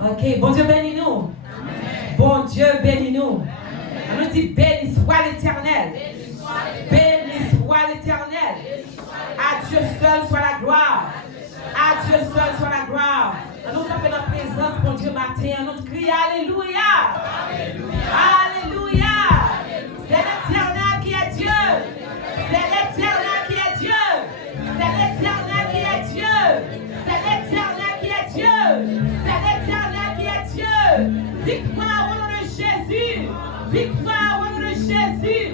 Ok, bon Dieu bénis nous. Bon Dieu bénis nous. On nous dit béni soit l'Éternel. Béni soit l'Éternel. À Dieu seul soit la gloire. À Dieu seul soit la gloire. Nous sommes dans la présence, mon Dieu, matin. Nous crions Alléluia. Alléluia. C'est l'Éternel qui est Dieu. C'est l'Éternel qui est Dieu. C'est l'Éternel qui est Dieu. C'est l'Éternel qui est Dieu. C'est l'Éternel qui est Dieu. Victoire au nom de Jésus. Victoire au nom de Jésus.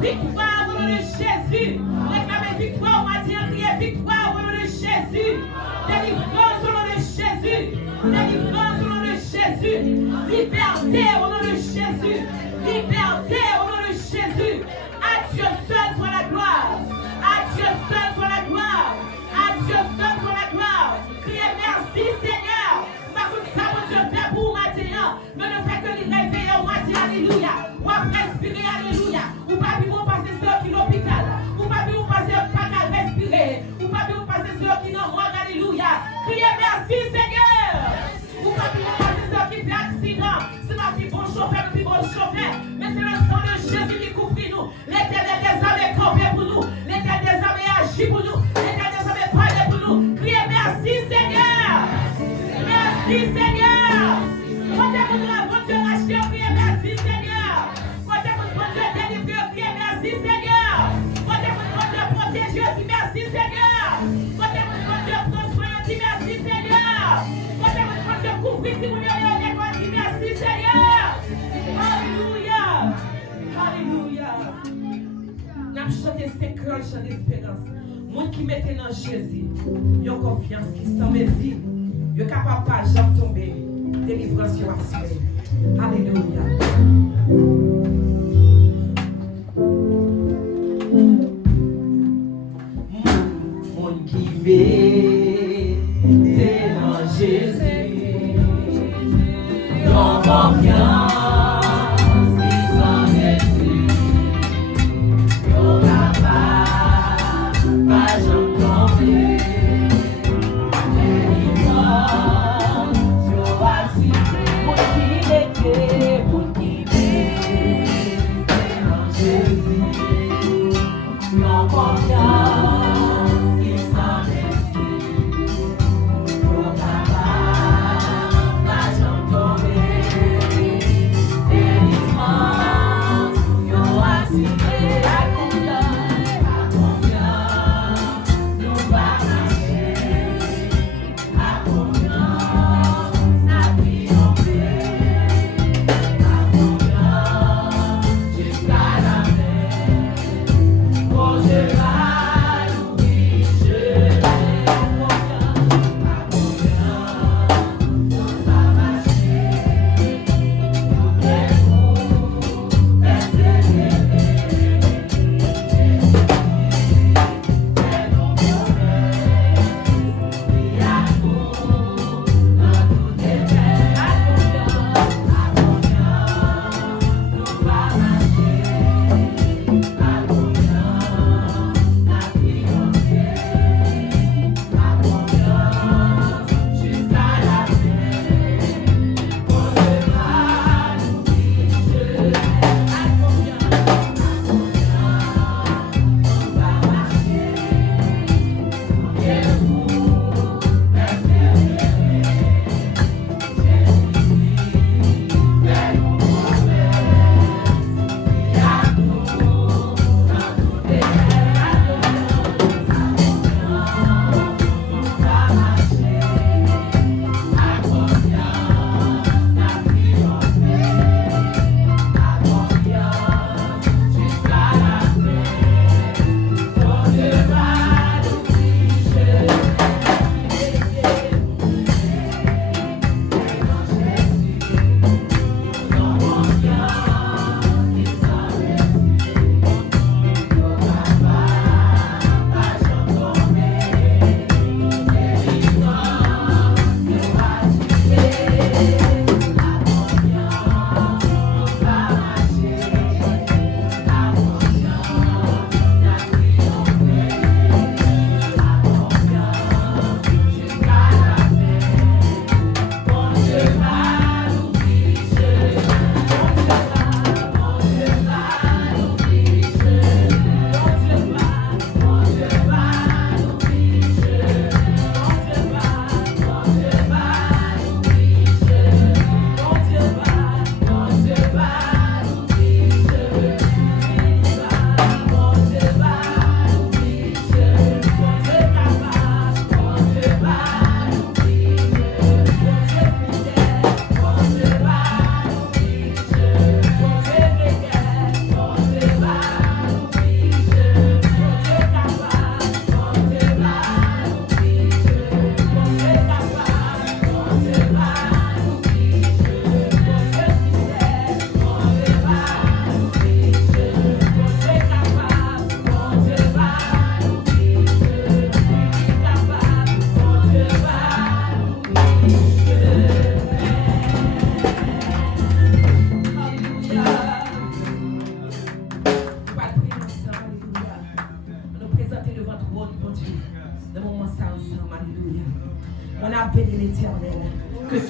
Victoire au nom de Jésus. Réclamez victoire, on va dire crier victoire au nom de Jésus. Délivrance au nom de Jésus. Délivrance au nom de Jésus. Liberté au nom de Jésus. Liberté au nom de Jésus. À Dieu seul soit la gloire. À Dieu seul soit la gloire. À Dieu seul soit la gloire. Criez merci Seigneur. Par contre, ça, mon Dieu, fait pour matin. Mais le fait que nous réveillons, on va dire Alléluia. On va respirer Alléluia. Ou pas vivre passer sur qui l'hôpital. Ou pas vivre passer pas qu'à respirer. Ou pas vivre passer sur qui n'ont pas Alléluia. Criez merci Seigneur. Ou pas vivre passer sur qui fait accident. C'est pas qui bon chauffeur, qui bon chauffeur. Mais c'est le sang de Jésus qui couvre nous. L'Éternel des armées est campé pour nous. L'Éternel des armées agit pour nous. L'Éternel des armées parle pour nous. Criez merci Seigneur. Merci Seigneur. Comptez pour nous, bon Dieu, racheter, criez merci Seigneur. Comptez pour nous, bon Dieu, délivrer, criez merci Seigneur. Comptez pour nous, bon Dieu, protéger, dis merci Seigneur. Comptez pour nous, bon Dieu, construire, dis merci Seigneur. Comptez pour nous, bon Dieu, couvrir, si vous voulez, dis merci Seigneur. Alléluia. Alléluia. Nous avons chanté ces chœurs, chant d'espérance. Moi qui mettait dans Jésus, il y a confiance qui s'en méfie. Il est capable de pas jamais tomber. Délivrance sur aspect. Alléluia. Mon qui mettait dans Jésus, dans confiance.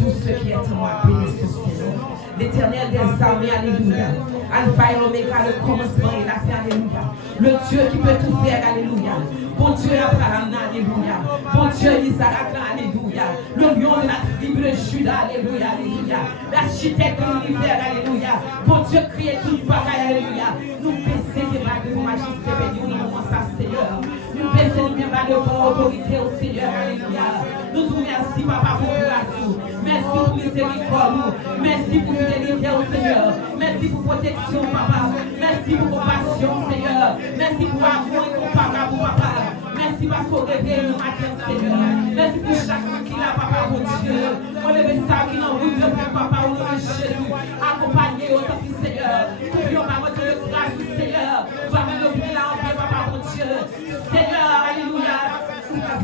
tout ce qui est en moi, bénisse le Seigneur. L'Éternel des armées, alléluia. Alpha et Oméga, le commencement et la fin, alléluia. Le Dieu qui peut tout faire, alléluia. Bon Dieu Abraham, alléluia. Bon Dieu Isaac, alléluia. Le lion de la tribu de Judas, alléluia, alléluia. L'architecte de l'univers, alléluia. Bon Dieu criait toute bagaille, alléluia. Nous baissons des mains de vos majestés, bénis, nous avons ça, Seigneur. Nous baissons des mains de vos autorités au Seigneur, alléluia. Nous vous remercions, Papa, pour grâce. Merci pour miséricorde. Merci pour fidélité au Seigneur. Merci pour protection, Papa. Merci pour compassion, Seigneur. Merci pour amour et comparable, Papa. Merci parce qu'on réveille le matin, Seigneur. Merci pour chacun qui l'a, Papa, mon Dieu. On lève ça qui n'en route de faire, Papa, au nom de Jésus. Accompagné au temps du Seigneur. Pour par votre grâce, Seigneur. Vraiment le prix là en paix, Papa, mon Dieu. Seigneur, alléluia. Nous la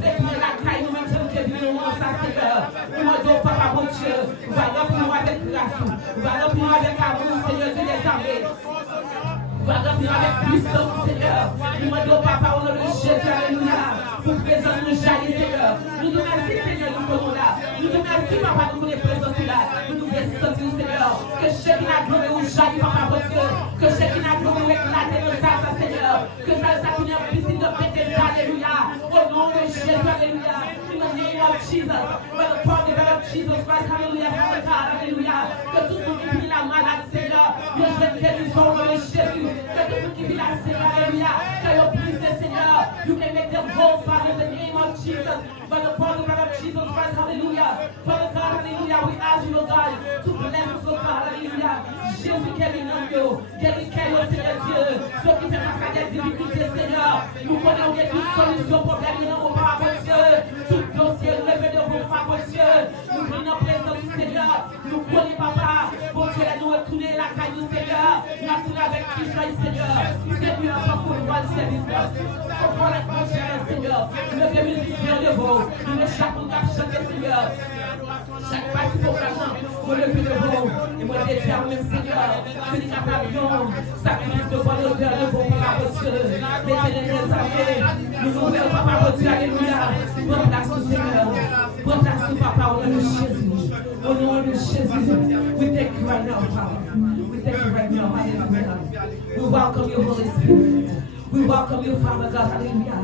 caille, nous même sommes devenus au ça, Seigneur. Nous disons, Papa, mon Dieu. Nous allons remplir avec grâce. Nous allons remplir avec amour, Seigneur, Dieu des armées. Nous allons remplir avec puissance, Seigneur. Nous demandons, Papa, au nom de Jésus, alléluia. Pour présence nous jaillit, Seigneur. Nous nous remercions, Seigneur, nous sommes là. Nous nous remercions, Papa, nous nous présents là. Nous nous descendons, Seigneur. Que chacun a glorieux ou jaillit, Papa, mon Dieu. Que chacun a glorieux éclaté de ça, Seigneur. Que ça qui n'a plus de péter, alléluia. Au nom de Jésus, alléluia. In the name of Jesus. By the power of Jesus Christ, hallelujah, Father God, hallelujah. Que tout le monde qui vit la malade, Seigneur. Je vais guérison au nom de Jésus. Que tout le monde qui vit la Seigneur, alléluia. Que vous puissiez, Seigneur. You can make them whole, Father, in the name of Jesus. By the power of Jesus Christ, hallelujah. Father God, hallelujah. We ask you, Lord God, to bless us, Lord God, hallelujah. Jésus qui est l'homme, guéris Seigneur Dieu. Ceux qui font face à des difficultés, Seigneur. Nous connaissons toute solution pour problème, nous n'avons pas, mon Dieu. Tout dossier levé de vos pas, mon Dieu. Nous venons en présence du Seigneur. Nous connaissons, Papa. Mon Dieu, nous retourner la caille du Seigneur. Nous retourner avec Christ, Seigneur. Seigneur, pour le roi du service. Pour la prochaine, Seigneur. Le musicien de vous. Nous échappons à chanter, Seigneur. Chaque partie pour vraiment, moi le plus de vous, et moi détermine, Seigneur, que nous capables sacrifice de bonne odeur de vos Papa, Dieu, l'éternel des armées, nous ouvrons, Papa, Dieu, alléluia, bonne place au Seigneur, bonne place au Papa, au nom de Jésus, au nom de Jésus, we thank you right now, Father, we thank you right now, hallelujah, we welcome you, Holy Spirit, we welcome you, Father God, hallelujah.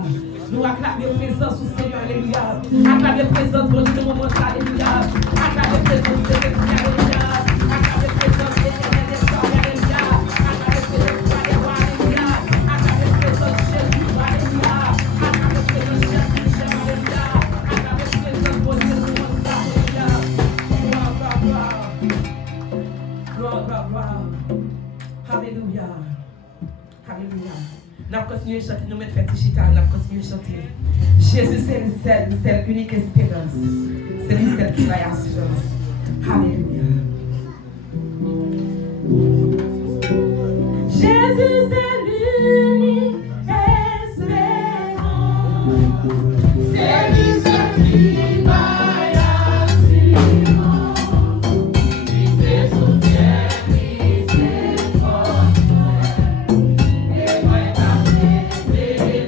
Nous acclamons présence au Seigneur, alléluia. Acclamons présence de Dieu, moment, alléluia. Acclamons présence de Dieu, alléluia. Acclamons présence de Dieu, alléluia. Acclamons présence de Dieu, alléluia. Acclamons présence de Jésus, alléluia. Acclamons présence de Jésus, alléluia. Acclamons présence de Dieu, alléluia. Gloire, gloire. Alléluia. Alléluia. Nous continuons à chanter, nous mettons Fetichita, nous continuons à chanter. Jésus, c'est l'unique espérance. C'est lui celle qui va y assurance. Alléluia. Jésus, c'est l'unique espérance. C'est lui seul qui va y assurance. Il fait soutien, il fait force. Jésus, c'est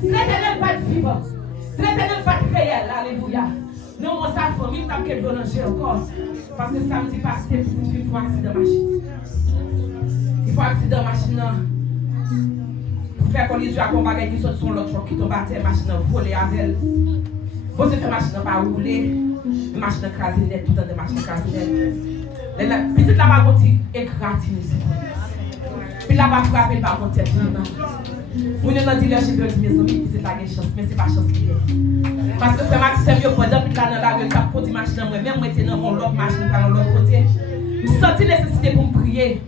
Si l'Éternel pas de vivant, si l'Éternel pas de réel, alléluia. Non, mon sa famille, t'as qu'à prolonger encore. Parce que samedi passé, il faut accident de machine. Il faut accident de machine. Pour faire collision à combattre qui saute sur l'autre choc qui tombe à terre, machine volée avec elle. Vous avez fait machine pas rouler, machine crasée net, tout dans des machines crasées net. Petite là-bas, on dit écratine ici. Puis là-bas, frapper par mon tête. On est dans le leadership de mes amis, c'est pas une chance, mais c'est pas chance qui est. Parce que c'est Maxime, pendant que là dans la rue, ça produit machine, moi-même, moi, j'étais dans mon autre machine, dans l'autre côté. Je me sentis nécessité pour me prier.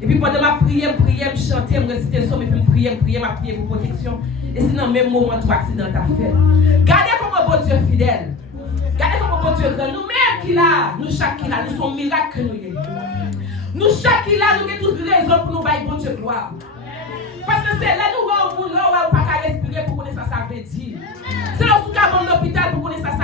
Et puis pendant ma prière, me chanter, me réciter ça, mais puis me prier pour protection. Et c'est dans le même moment où l'accident a fait. Regardez comment bon Dieu est fidèle. Regardez comment bon Dieu est grand. Nous-mêmes qui là, nous chaque qui là, nous sommes miracles que nous y nous chaque qui là, nous avons toutes raisons pour nous bailler bon Dieu gloire. Parce que c'est là nous voyons là où on ne peut pas respirer pour connaître ça veut dire. C'est là où nous avons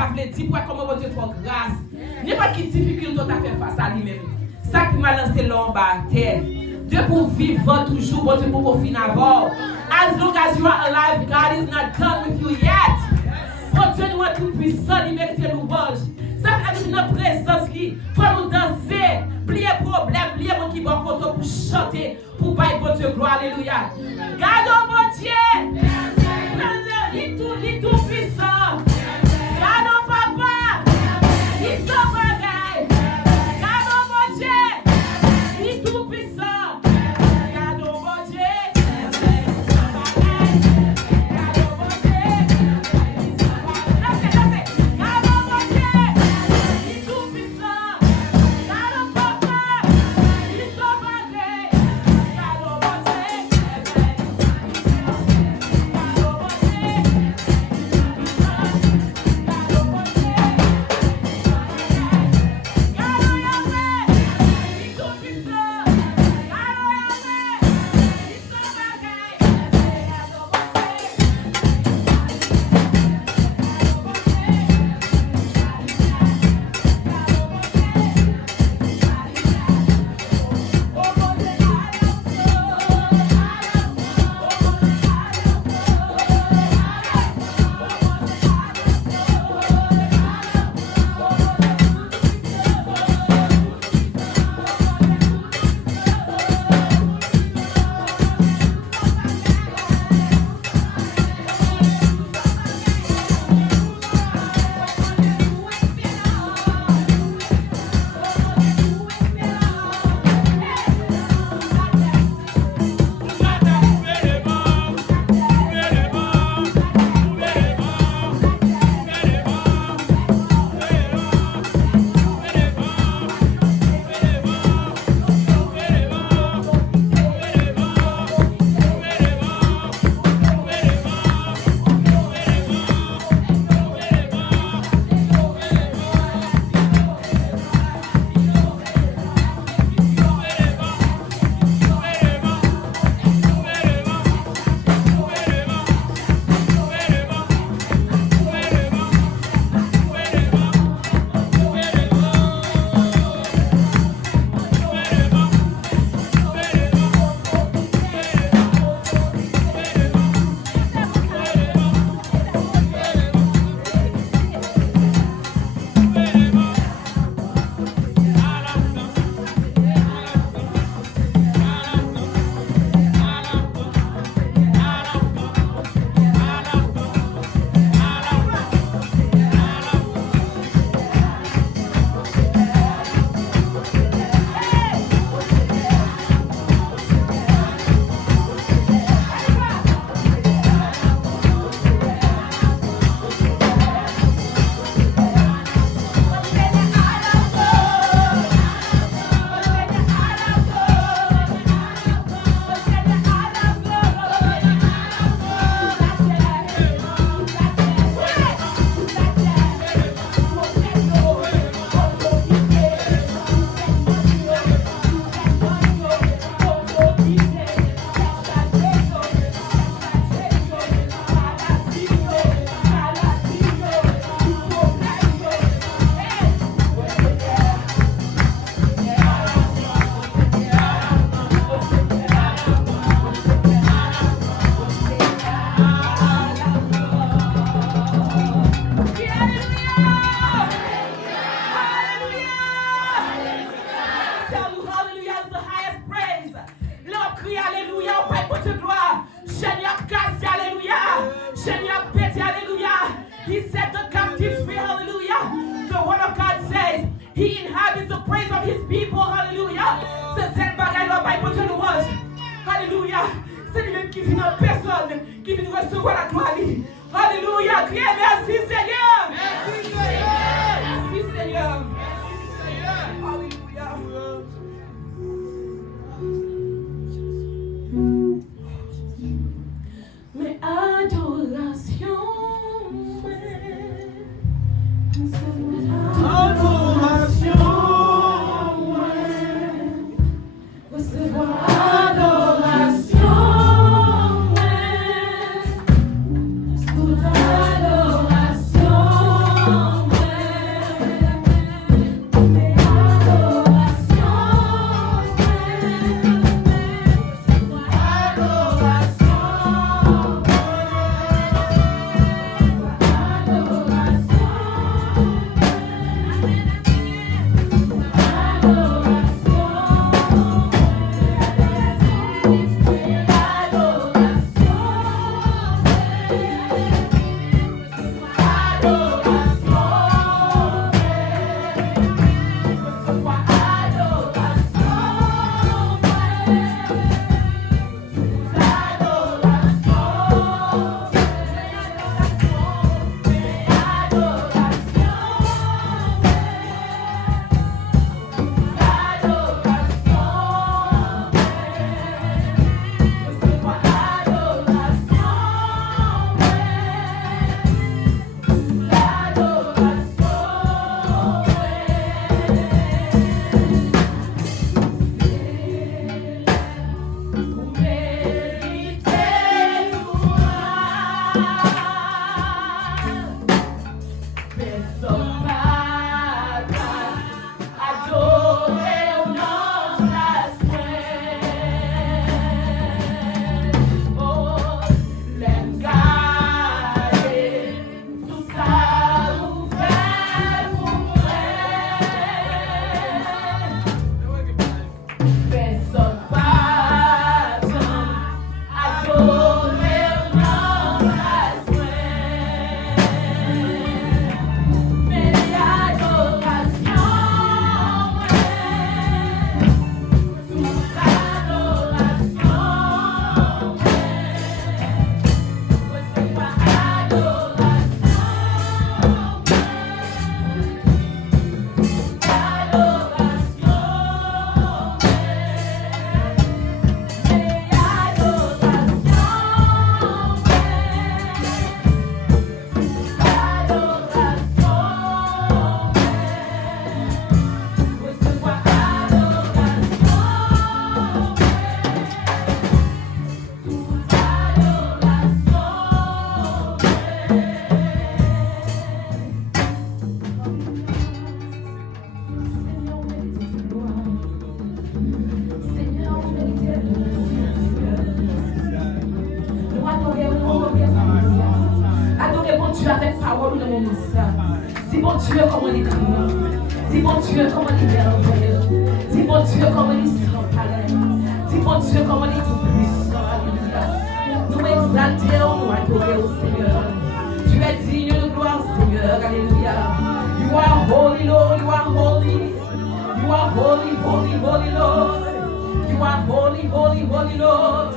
voulait dire pour comment bon Dieu fait grâce. N'importe quelle difficulté tu as fait face à lui-même. Ça qui m'a lancé là en bas terre. Dieu pour vivre toujours, bon Dieu pour finir avant. As long as you are alive, God is not done with you yet. Bon Dieu nous est tout puissant, il mérite louange. Ça veut dire notre présence, pour nous danser, plier problème, plier mon qui bon côté pour chanter, pour bailler bon Dieu gloire, alléluia. Gardons mon Dieu, il est tout puissant. Gardons papa, il sauve un gars. Gardons mon Dieu, il est tout puissant. Gardons mon Dieu. He inhabits the praise of his people. Hallelujah. C'est cette bagaille là, Bible te louange. Hallelujah. C'est lui-même qui vient en personne, qui vient recevoir la gloire. Hallelujah. Criez merci Seigneur. Merci Seigneur. Merci Seigneur. Merci Seigneur. Hallelujah. Mais adoration. Adoration, Dieu avec parole dans mon ça. Dis bon Dieu comment il est grand. Dis bon Dieu comment il est merveilleux. Dis bon Dieu comment il est sans pareil. Dis bon Dieu comment il est tout puissant. Alléluia. Nous exaltons, nous adorons au Seigneur. Tu es digne de gloire, Seigneur. Alléluia. You are holy, Lord. You are holy. You are holy, holy, holy, Lord. You are holy, holy, holy, Lord.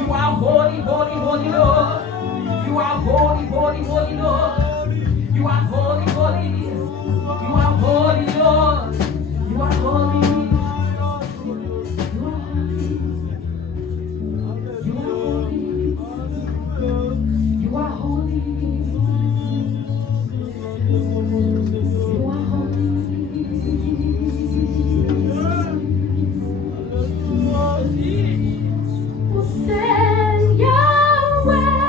You are holy, holy, holy, Lord. You are holy, holy, holy, Lord. You are holy, holy. You are holy, Lord. You are holy. You are holy. You are holy. Yahweh.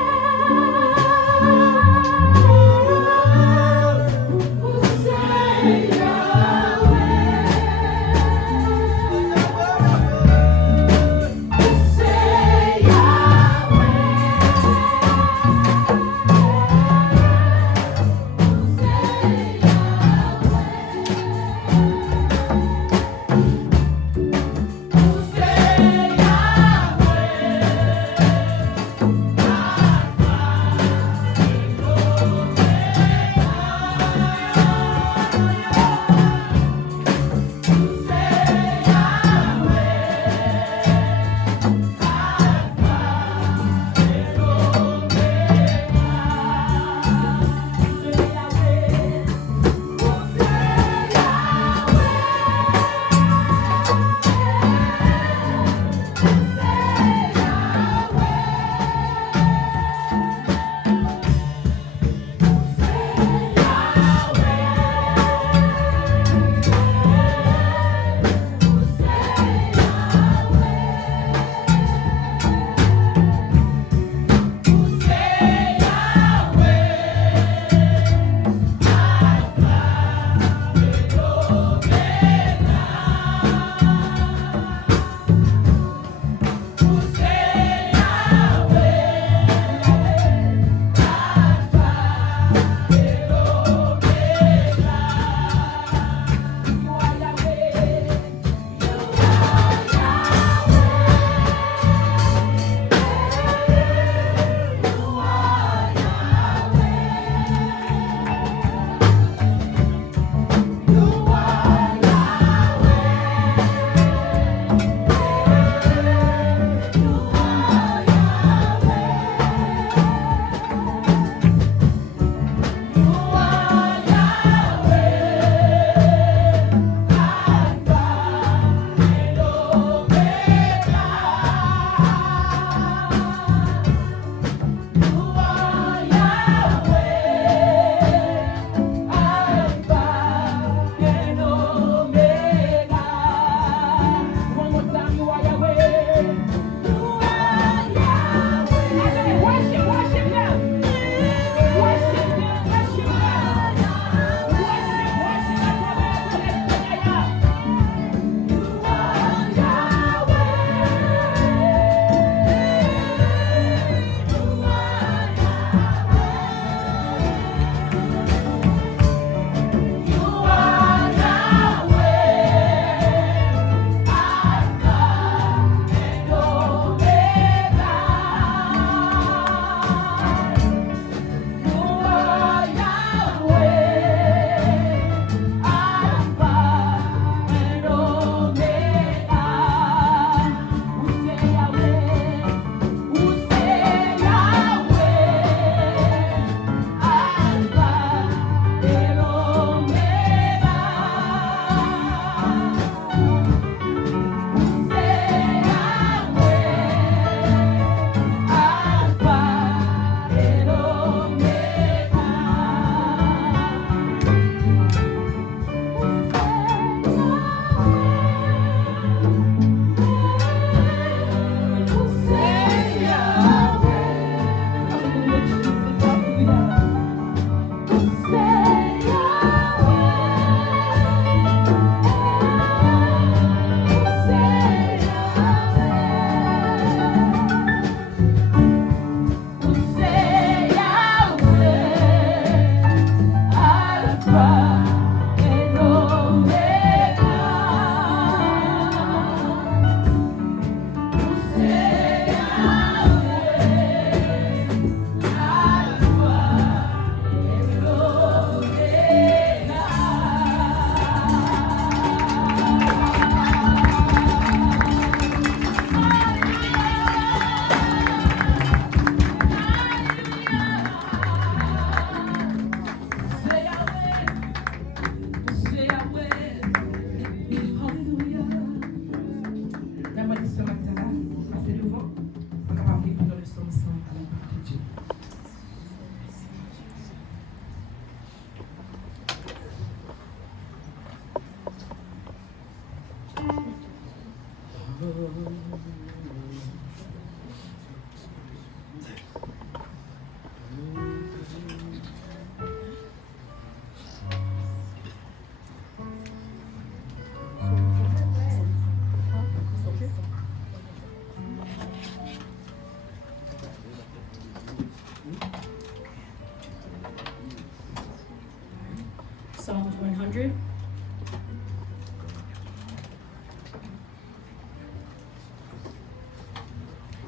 Psalms 100.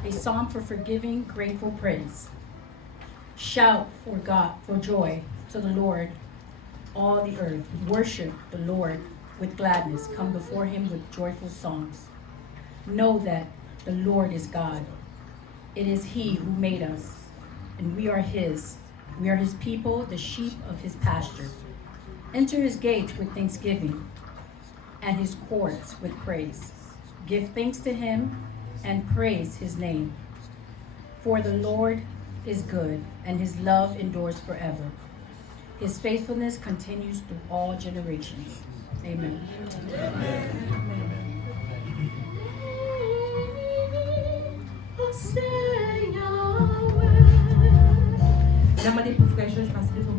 A psalm for forgiving, grateful praise. Shout for God, for joy to the Lord, all the earth. Worship the Lord with gladness. Come before him with joyful songs. Know that the Lord is God. It is he who made us, and we are his. We are his people, the sheep of his pasture. Enter his gates with thanksgiving, and his courts with praise. Give thanks to him and praise his name. For the Lord is good, and his love endures forever. His faithfulness continues through all generations. Amen. Demandez pour frère Georges parce qu'ils ont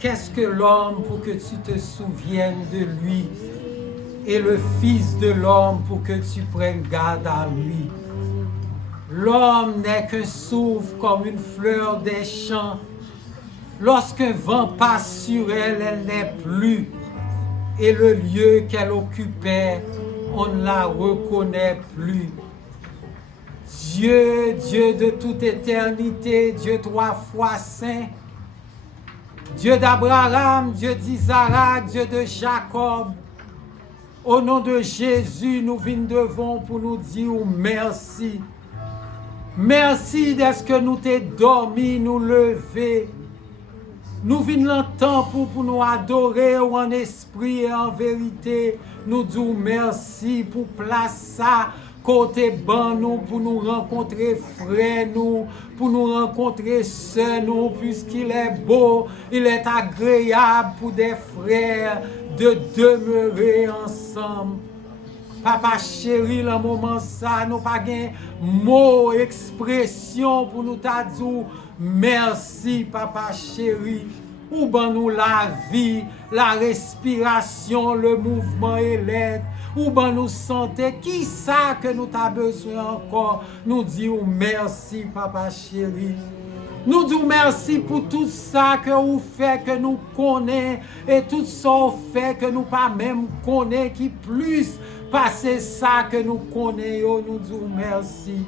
Qu'est-ce que l'homme pour que tu te souviennes de lui, et le Fils de l'homme pour que tu prennes garde à lui? L'homme n'est que souffle comme une fleur des champs. Lorsqu'un vent passe sur elle, elle n'est plus, et le lieu qu'elle occupait, on ne la reconnaît plus. Dieu, Dieu de toute éternité, Dieu 3 fois saint, Dieu d'Abraham, Dieu d'Isaac, Dieu de Jacob, au nom de Jésus, nous venons devant pour nous dire merci. Merci d'être que nous t'ai dormi, nous lever. Nous venons l'entendre pour nous adorer en esprit et en vérité. Nous disons merci pour place ça. Côté ban nous, pour nous rencontrer frères nous, pour nous rencontrer sœurs nous, puisqu'il est beau, il est agréable pour des frères de demeurer ensemble. Papa chéri, le moment ça, nous pas gain mot, expression pour nous ta dire merci papa chéri. Ou ban nous la vie, la respiration, le mouvement et l'aide. Ou ban nous santé, qui ça que nous t'a besoin encore? Nous disons merci papa chéri. Nous disons merci pour tout ça que vous faites, que nous connaissons, et tout ça vous fait que nous pas même connaissons, qui plus passer ça que nous connaissons. Nous disons merci.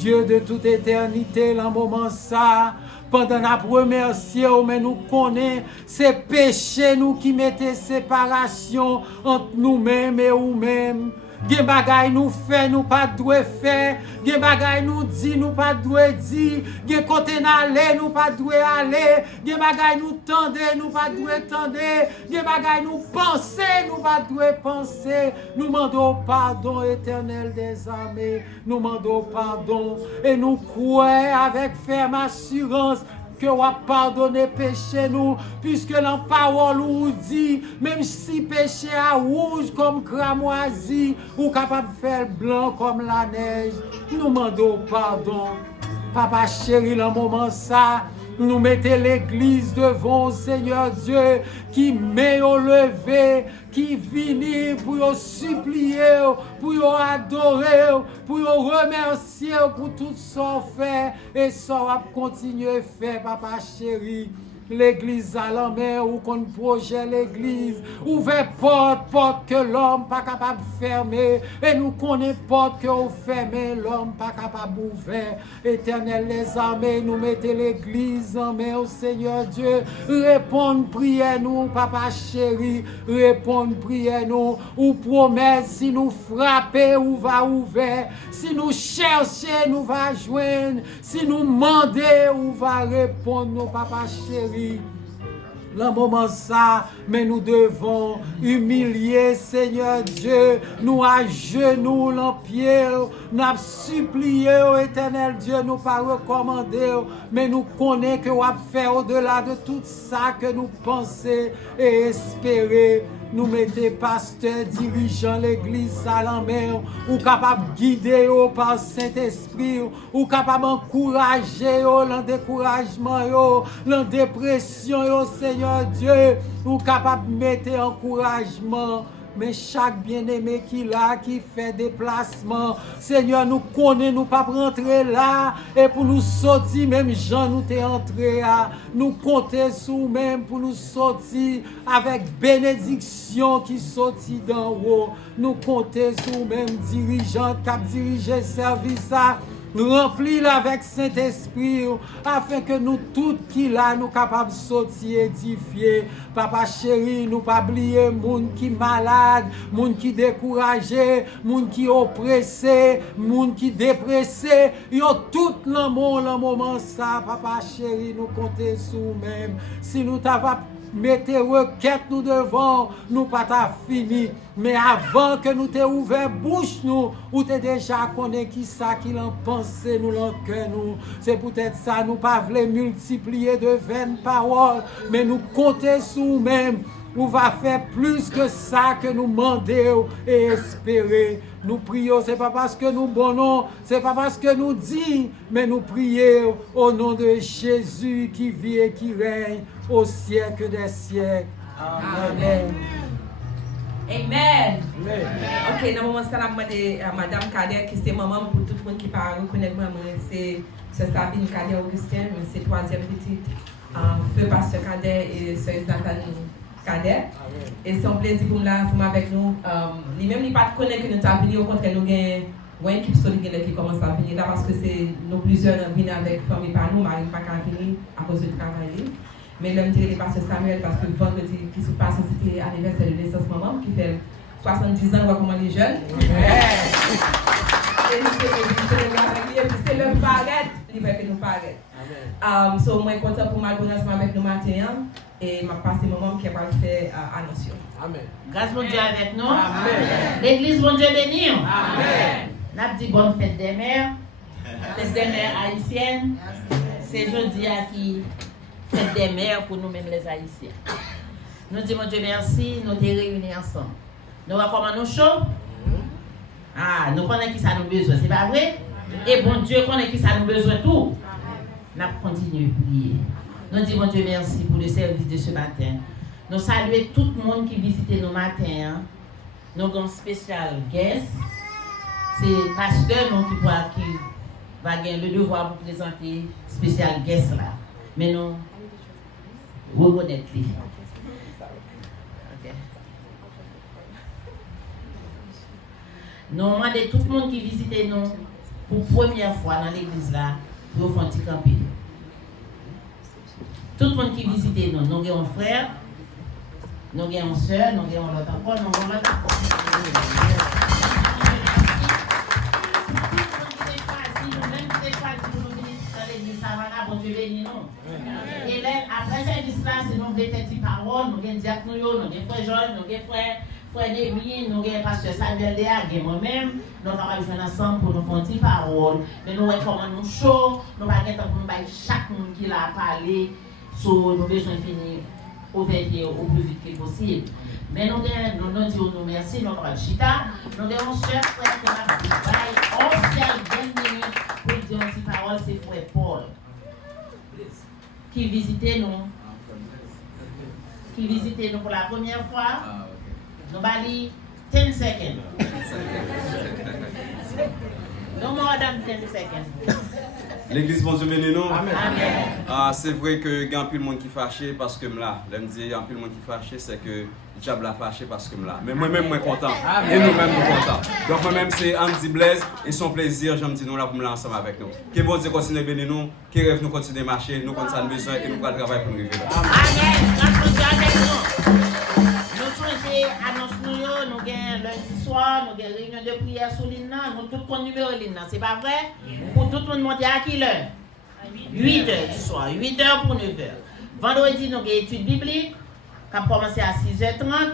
Dieu de toute éternité, le moment ça, pendant la remercier, mais nous connaissons ces péchés nous qui mettaient séparation entre nous-mêmes et nous-mêmes. Gen bagay nous fait, nous pas doué faire. Gen bagay nous dit, nous pas doué dire. Gen côté n'aller, nous pas doué aller. Gen bagay nous tendre, nous pas doué tendre. Gen bagay nous penser, nous pas doué penser. Nous demandons pardon, Éternel des armées. Nous demandons pardon et nous croyons avec ferme assurance que vous pardonnez péché nous, puisque la parole vous dit, même si péché est rouge comme cramoisi, ou capable de faire blanc comme la neige, nous demandons pardon. Papa chéri, le moment ça, nous mettons l'église devant Seigneur Dieu, qui met au lever, qui vient pour supplier, pour adorer, pour remercier pour tout ça fait et ça va continuer à faire, papa chéri. L'église à la main, ou qu'on projette l'église, ouvert porte que l'homme pas capable de fermer, et nous connaissons porte que vous fermez, l'homme pas capable d'ouvrir. Éternel les armées, nous mettez l'église en main au Seigneur Dieu, répondre prière nous, papa chéri, répondre prière nous, ou promet si nous frapper, ou va ouvrir, si nous chercher, nous va joindre, si nous demander, ou va répondre, nos papa chéri. Le moment ça, mais nous devons humilier Seigneur Dieu, nous à genoux, en pied, nous supplier au Éternel Dieu, nous pas recommander, mais nous connaissons que vous avez fait au-delà de tout ça que nous pensons et espérer. nous mettez pasteur, dirigeant l'église à la main, ou capable de guider par Saint-Esprit, ou capable d'encourager dans découragement, dans dépression, Seigneur Dieu, ou capable de mettre encouragement. Mais chaque bien-aimé qui là, qui fait déplacement, Seigneur, nous connaissons, nous pas rentrer là, et pour nous sortir, même Jean nous t'es entré là, nous compter sur même pour nous sortir avec bénédiction qui sortit d'en haut, nous compter sur même dirigeant qui a dirigé service là, remplis avec Saint-Esprit, afin que nous tous qui là, nous capables de sortir édifiés. Papa chéri, nous pas oublier moun qui malade, moun qui découragé, moun qui oppressé, moun qui dépressé, yo tout le monde en moment ça, papa chéri, nous compter sur même. Si nous t'avons mettez requête nous devant, nous pas ta fini. Mais avant que nous t'ayons ouvert bouche nous, ou t'es déjà connaît qui ça qui l'en pensé nous l'en cœur nous. C'est peut-être ça nous pas voulons multiplier de vaines paroles, mais nous compter sur nous-mêmes. On va faire plus que ça que nous demandons et espérer. Nous prions, c'est pas parce que nous bonnons, c'est pas parce que nous disons, mais nous prions au nom de Jésus qui vit et qui règne au siècle des siècles. Amen. Amen. Ok, dans le moment où je demandé à Madame Kader, qui c'est maman pour tout le monde qui parle, reconnaître maman, c'est Sabine Kader Augustin, c'est troisième petite, feu pasteur Kader et sœur Nathalie Kader. Et c'est un plaisir pour nous avec nous. Lui-même, il n'a pas de connaître que nous avons venu, au contraire, nous avons une équipe solide qui commence à venir là parce que c'est nous plusieurs qui viennent avec famille par nous, Marie pas qu'à venir à cause du travail. Mais l'homme tiré par Samuel parce que le vendredi qui se passe, c'était l'anniversaire de naissance maman qui fait 70 ans, on va comment les jeunes. Et c'est le paraître, il va que nous paraître. So, moi, je suis content pour ma bonne avec nous matin et ma passé maman qui va faire annonce. Amen. Grâce mon Dieu avec nous. Amen. L'église, mon Dieu béni. Amen. N'a dit bonne fête des mères. Fête des mères haïtiennes. C'est jeudi à qui fête des mères pour nous-mêmes les haïtiens. Nous disons mon Dieu merci, nous sommes réunis ensemble. Nous recommandons nous chaud. Ah, nous connaissons qui ça nous besoin, c'est pas vrai? Et bon Dieu connaît qui ça nous besoin tout. Nous continuons à prier. Nous disons mon Dieu merci pour le service de ce matin. Nous saluons tout le monde qui visite nos matins. Nous avons un spécial guest. C'est pasteur qui va gagner le devoir pour présenter spécial guest là. Mais nous reconnaissons. Okay. Nous demandons tout le monde qui visite nous pour la première fois dans l'église là pour faire un petit camper. Tout le monde qui visite nous, nous avons un frère, nous avons une soeur, nous avons l'autre encore, nous avons l'autre encore. Et là, après cette histoire, c'est nous avons des petites paroles, nous avons des diacres, nous avons des frères Georges, nous avons frère Némi, nous avons pasteur Samuel Léa, moi-même, nous avons joué ensemble pour nous faire des paroles. Mais nous recommandons nous chaud, nous avons pas pour nous chaque monde qui l'a parlé. So, nous besoin de finir au plus vite que possible. Mais nous disons nous merci, nous avons chita, nous avons un cher frère qui a travaillé, on s'est bien pour dire une petite parole, c'est frère Paul, qui visitait nous pour la première fois. Nous allons 10 secondes. No more than 10 seconds. L'église, bon Dieu, béni nous. Amen. C'est vrai que il y a un peu de monde qui fâché parce que là. Là, me dit, il y a un peu de monde qui fâché, c'est que le diable a fâché parce que là. Mais moi-même, je suis content. Et nous-mêmes, nous sommes contents. Donc, moi-même, c'est Andy Blaise et son plaisir, je me dis, nous là pour me ensemble avec nous. Que bon Dieu continue à bénir nous, que rêve nous continue à marcher, nous continuons besoin et nous allons travailler pour nous arriver là. Amen. Grâce à Dieu avec nous. Nous souhaitons annonce nous, nous avons lundi soir, nous avons réunion de prière sur l'INA, nous tout le numéro de l'INA, c'est pas vrai? Pour tout le monde monter à quelle heure? 8h du soir, 8h pour 9h. Vendredi, nous avons une étude biblique qui a commencé à 6h30.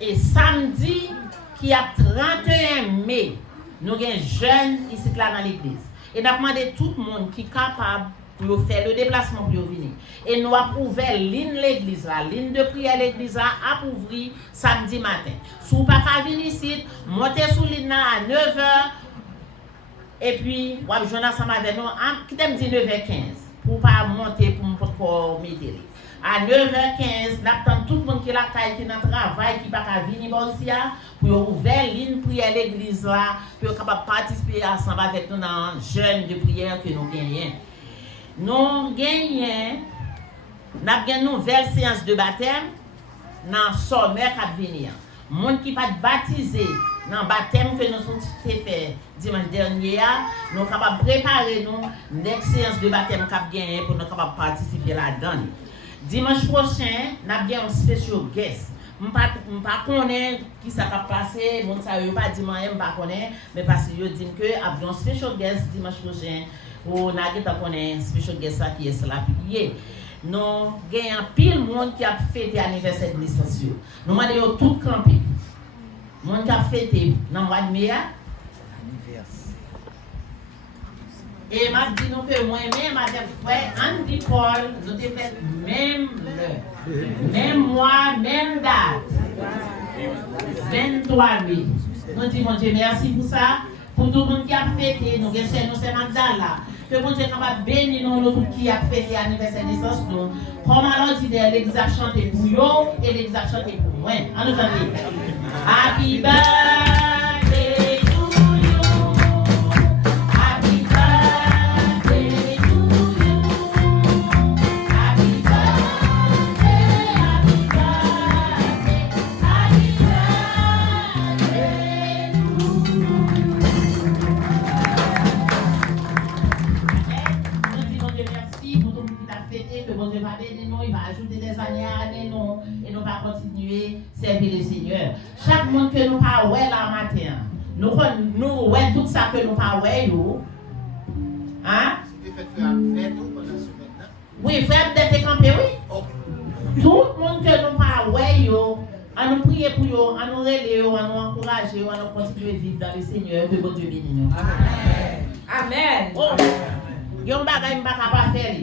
Et samedi, qui a 31 mai, nous avons un jeune ici là dans l'église. Et nous avons demandé tout le monde qui est capable pour faire le déplacement pour venir. Et nous avons ouvert l'église là, ligne de prière l'église là, a ouvrir samedi matin. Si vous ne pouvez pas venir ici, montez sur ligne à 9h. Et puis, vous avez joué ensemble avec nous, qui t'aime dit 9h15, pour ne pas monter pour m'aider. À 9h15, nous attendons tout le monde qui est là, qui est dans le travail, qui ne peut pas venir ici, pour ouvrir ligne prière l'église là, pour capable participer ensemble avec nous dans le jeûne de prière que nous gagnons. Nous gagnons une nouvelle séance de baptême dans le sommet qui va venir. Les gens qui ne sont pas baptisés dans le baptême que nous avons fait dimanche dernier, nous sommes capables de préparer une séance de baptême qui va pour nous capables de participer là-dedans. Dimanche prochain, nous avons un special guest. Je ne sais pas qui ça va passer, je ne sais pas dire mais parce que je dis que nous avons un special guest dimanche prochain. Nous avons un special guest qui est là. Nous avons pile de monde qui a fêté l'anniversaire de naissance. Nous avons tout campé. Les gens qui ont fêté dans le mois de mai. Et je dis que moi-même, avec frère Andy Paul, nous avons fait même mois, même date. 23 mai. Nous disons, mon Dieu, merci pour ça. Pour tout le monde qui a fêté, nous sommes là. Que mon Dieu capable de bénir nous qui a fêté l'anniversaire de naissance. Comme alors, l'exact chanté pour vous et l'exact chanté pour moi. On nous entend. Happy birthday to you. Happy birthday to you. Happy birthday, happy birthday, happy birthday to you. Nous disons Dieu merci pour tout le monde qui t'a fêté, que bon Dieu va bénir nous, il va ajouter des années à l'année nous, et nous va continuer à servir le Seigneur. Chaque monde que nous pas ouais là matin, nous ouais tout ça que nous pas ouais yo. Hein? Oui, frère d'être campé, oui. Tout le monde que nous pas ouais yo, à nous prier pour yo, à nous relayer, à nous encourager, à nous continuer à vivre dans le Seigneur, que bon Dieu bénisse nous. Amen. Oh, il y a un bagage pas faire.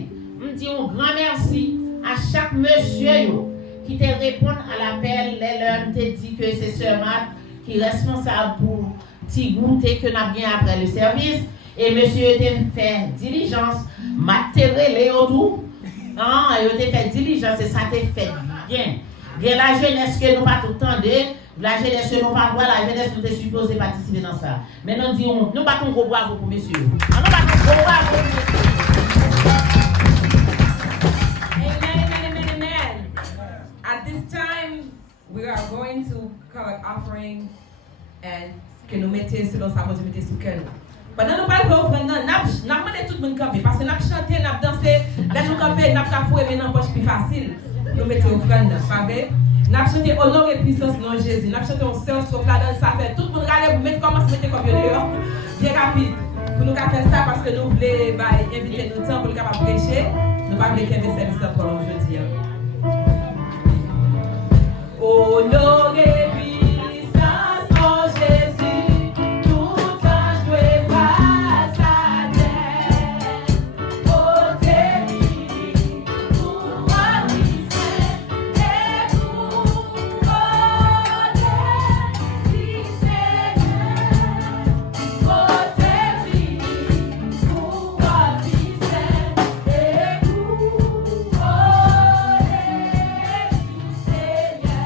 Je dis un grand merci à chaque monsieur yo, qui te répond à l'appel, l'heure te dit que c'est Sœur Marthe qui est responsable pour petit goûter que nous avons bien après le service. Et monsieur te fait diligence, Marthe te relé au tout. Il te fait diligence et ça te fait bien. Et la jeunesse que nous pas tout le temps de, la jeunesse que nous pas voir, la jeunesse nous est supposé participer dans ça. Mais nous disons, nous battons gros bravo pour monsieur. Nous battons gros bravo pour monsieur. At this time, we are going to collect offering and que nous mettons sur sa mettez sous cœur. Pendant nous parlons d'offrande, nous demandons tout le monde camper parce que nous chanté, nous dansé, là nous camper, nous avons fait maintenant poche plus facile. Nous mettons offrande, pas vrai? Nous avons chanté honneur et puissance non Jésus. Nous avons chanté un seul sauf là dans ça fait tout le monde râler pour mettre comment se mettre comme dehors. Bien rapide. Pour nous faire ça parce que nous voulons inviter nos temps pour nous capable prêcher. Nous pas voulons qu'il y ait des services encore aujourd'hui. Honneur et puissance en Jésus, tout ange doit voir sa tête. Côté lui, pour moi qui fait, et pour connaître si Seigneur. Côté lui, pour moi qui fait, et pour connaître si Seigneur.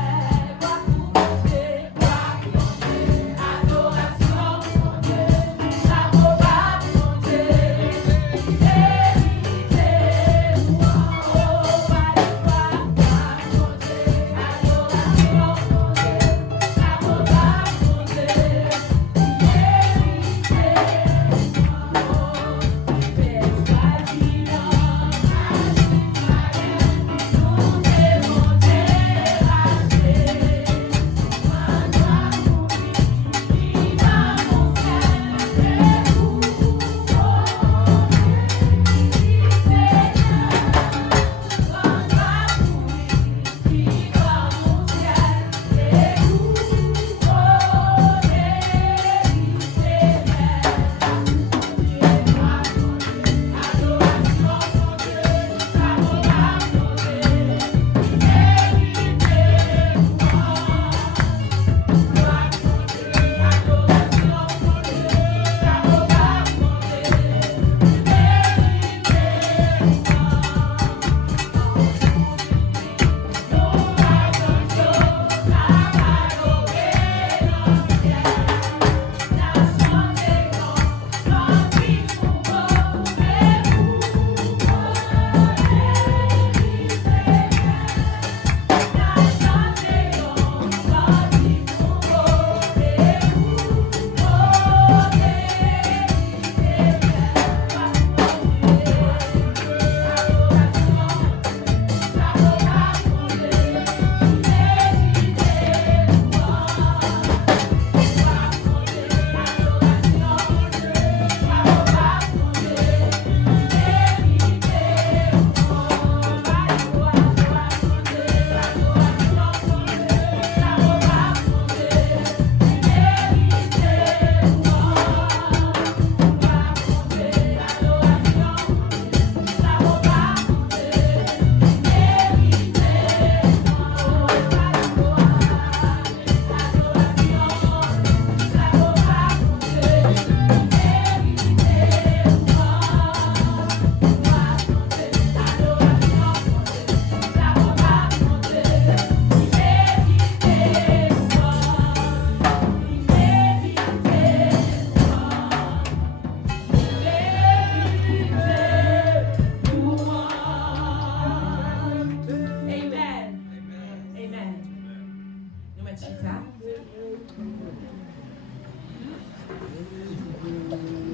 Chita.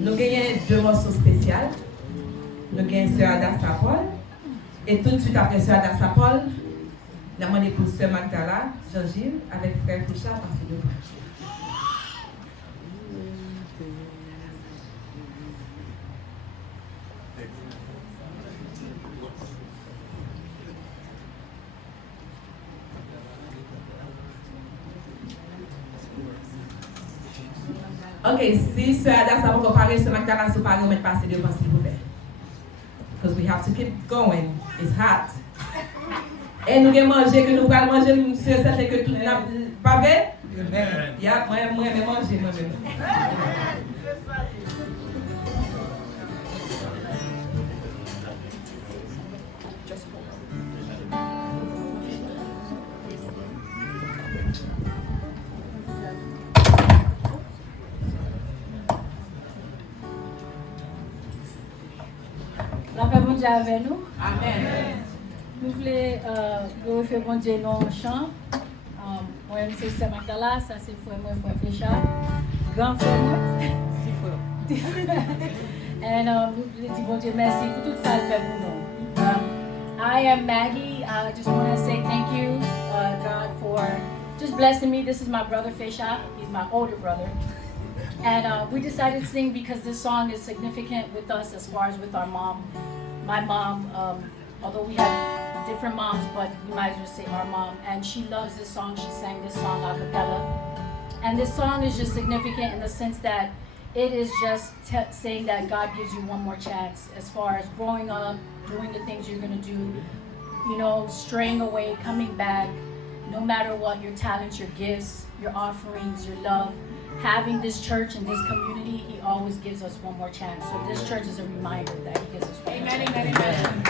Nous gagnons 2 morceaux spéciaux. Nous gagnons Sœur Adassa Paul. Et tout de suite après Sœur Adassa Paul, nous avons demandé pour Sœur Magdala, Jean-Gilles, avec Frère Fichard, parce que ok, si Sœur Adassa va comparer Sœur Magdala, Sœur Paris, on va passer devant s'il vous plaît. Because we have to keep going. It's hot. Et nous allons manger, que nous allons manger, monsieur, ça fait que tout n'a pas vrai? Yeah, moi, je vais manger moi-même. La paix bon Dieu avec nous. Amen. Nous voulons glorifier bon Dieu dans le chant. Moi, c'est Sœur Magdala, ça c'est frère moi, frère Fléchard. Grand frère moi. Et nous voulons dire bon Dieu merci pour tout ça le fait pour nous. I am Maggie. I just want to say thank you, God, for just blessing me. This is my brother Fléchard. He's my older brother. And we decided to sing because this song is significant with us as far as with our mom. My mom, although we have different moms, but you might as well say our mom. And she loves this song. She sang this song a cappella. And this song is just significant in the sense that it is just saying that God gives you one more chance as far as growing up, doing the things you're going to do, you know, straying away, coming back, no matter what, your talents, your gifts, your offerings, your love. Having this church and this community, He always gives us one more chance. So this church is a reminder that He gives us one more chance. Amen, amen, amen.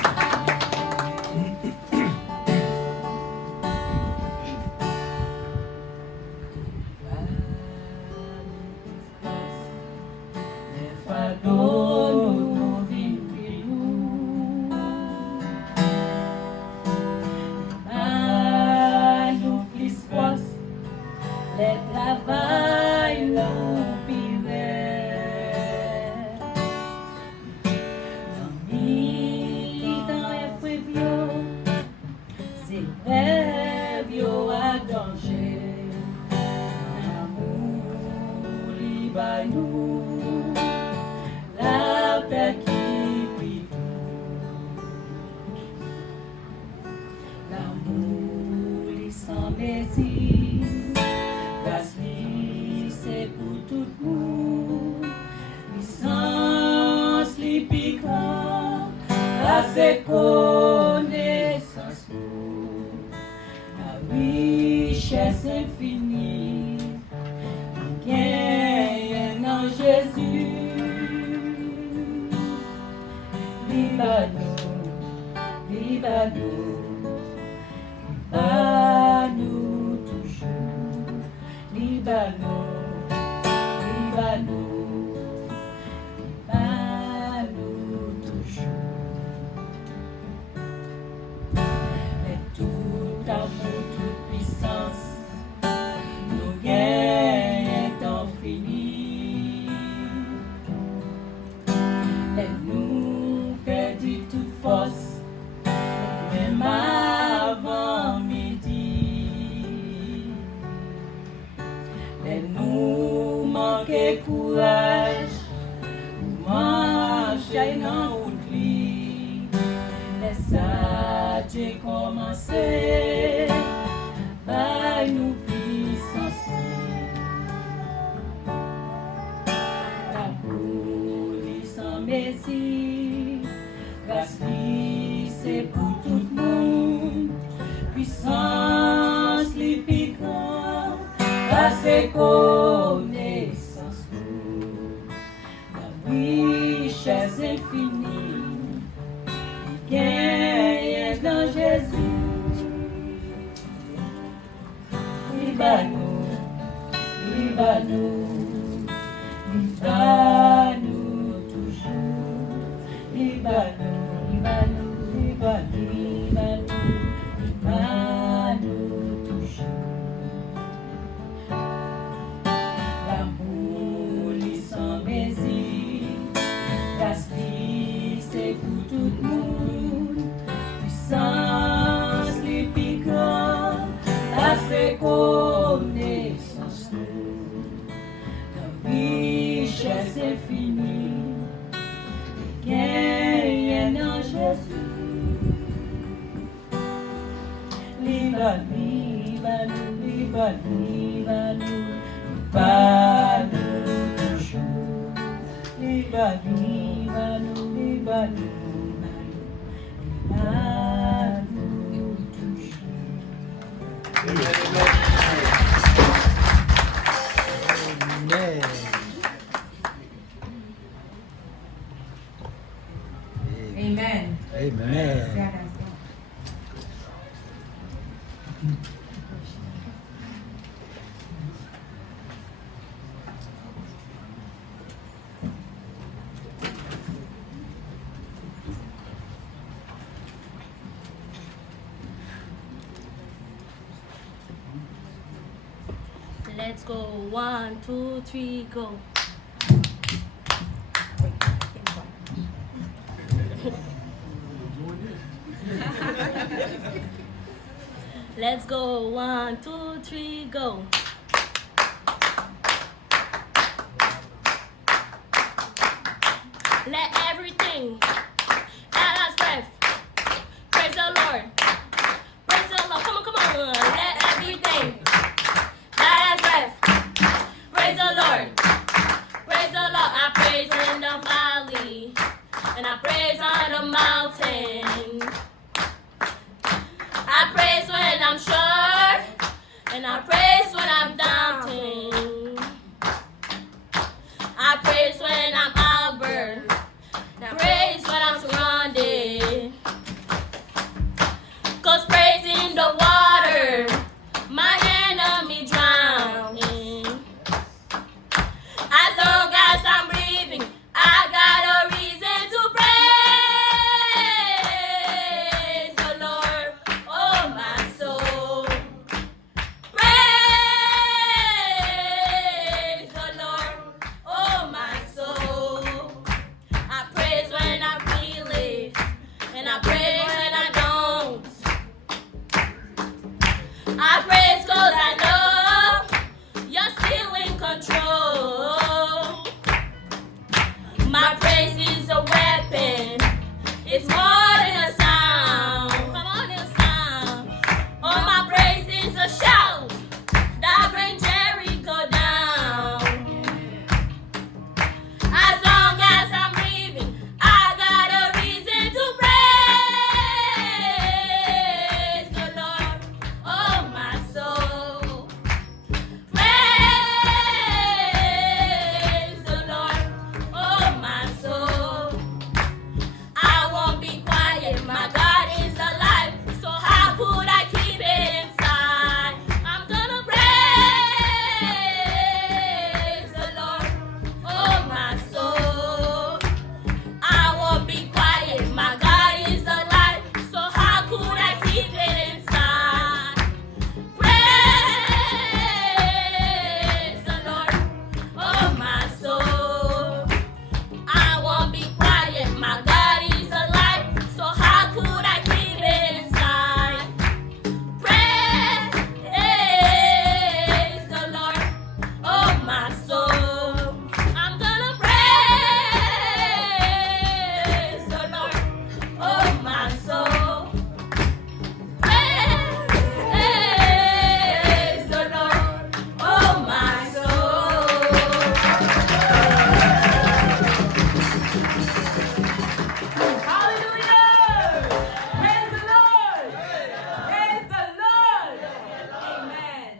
connaissance, la richesse infinie, gagne en Jésus. Liba, liba, liba, liba, liba, toujours. Liba, liba, liba, liba, liba, Amen. Amen. Let's go. 1, 2, 3, go. Let's go. 1, 2, 3, go. Let everything that has breath praise the Lord. Praise the Lord. Come on, come on. Let everything that has breath praise the Lord. Praise the Lord. I praise in the valley and I praise on the mountain. I praise when I'm sure and I praise when I'm doubting. I praise when I'm outward. I praise when I'm surrounded. 'Cause praise in the water, my enemy drowning. As long as I'm breathing, I got a reason to praise the Lord, oh my soul. Praise the Lord, oh my soul. I praise when I feel it, and I praise when I don't. I praise 'cause I know you're still in control. My praise is a weapon. It's more than a sound. Come on, a sound. Oh, my praise is a shout that brings Jericho down. As long as I'm breathing, I got a reason to praise the Lord, oh my soul. Praise the Lord, oh my soul. I won't be quiet, my God is alive, so how could I keep it inside? I'm gonna praise the Lord, oh my soul. I won't be quiet, my God is alive, so how could I keep it inside? Praise the Lord, oh my soul. I won't be quiet, my God is alive, so how could I keep it inside? Praise the Lord, oh my soul. I'm gonna praise the Lord, oh my soul. Praise the Lord, oh my soul. Hallelujah! Praise the Lord! Praise the Lord! Amen.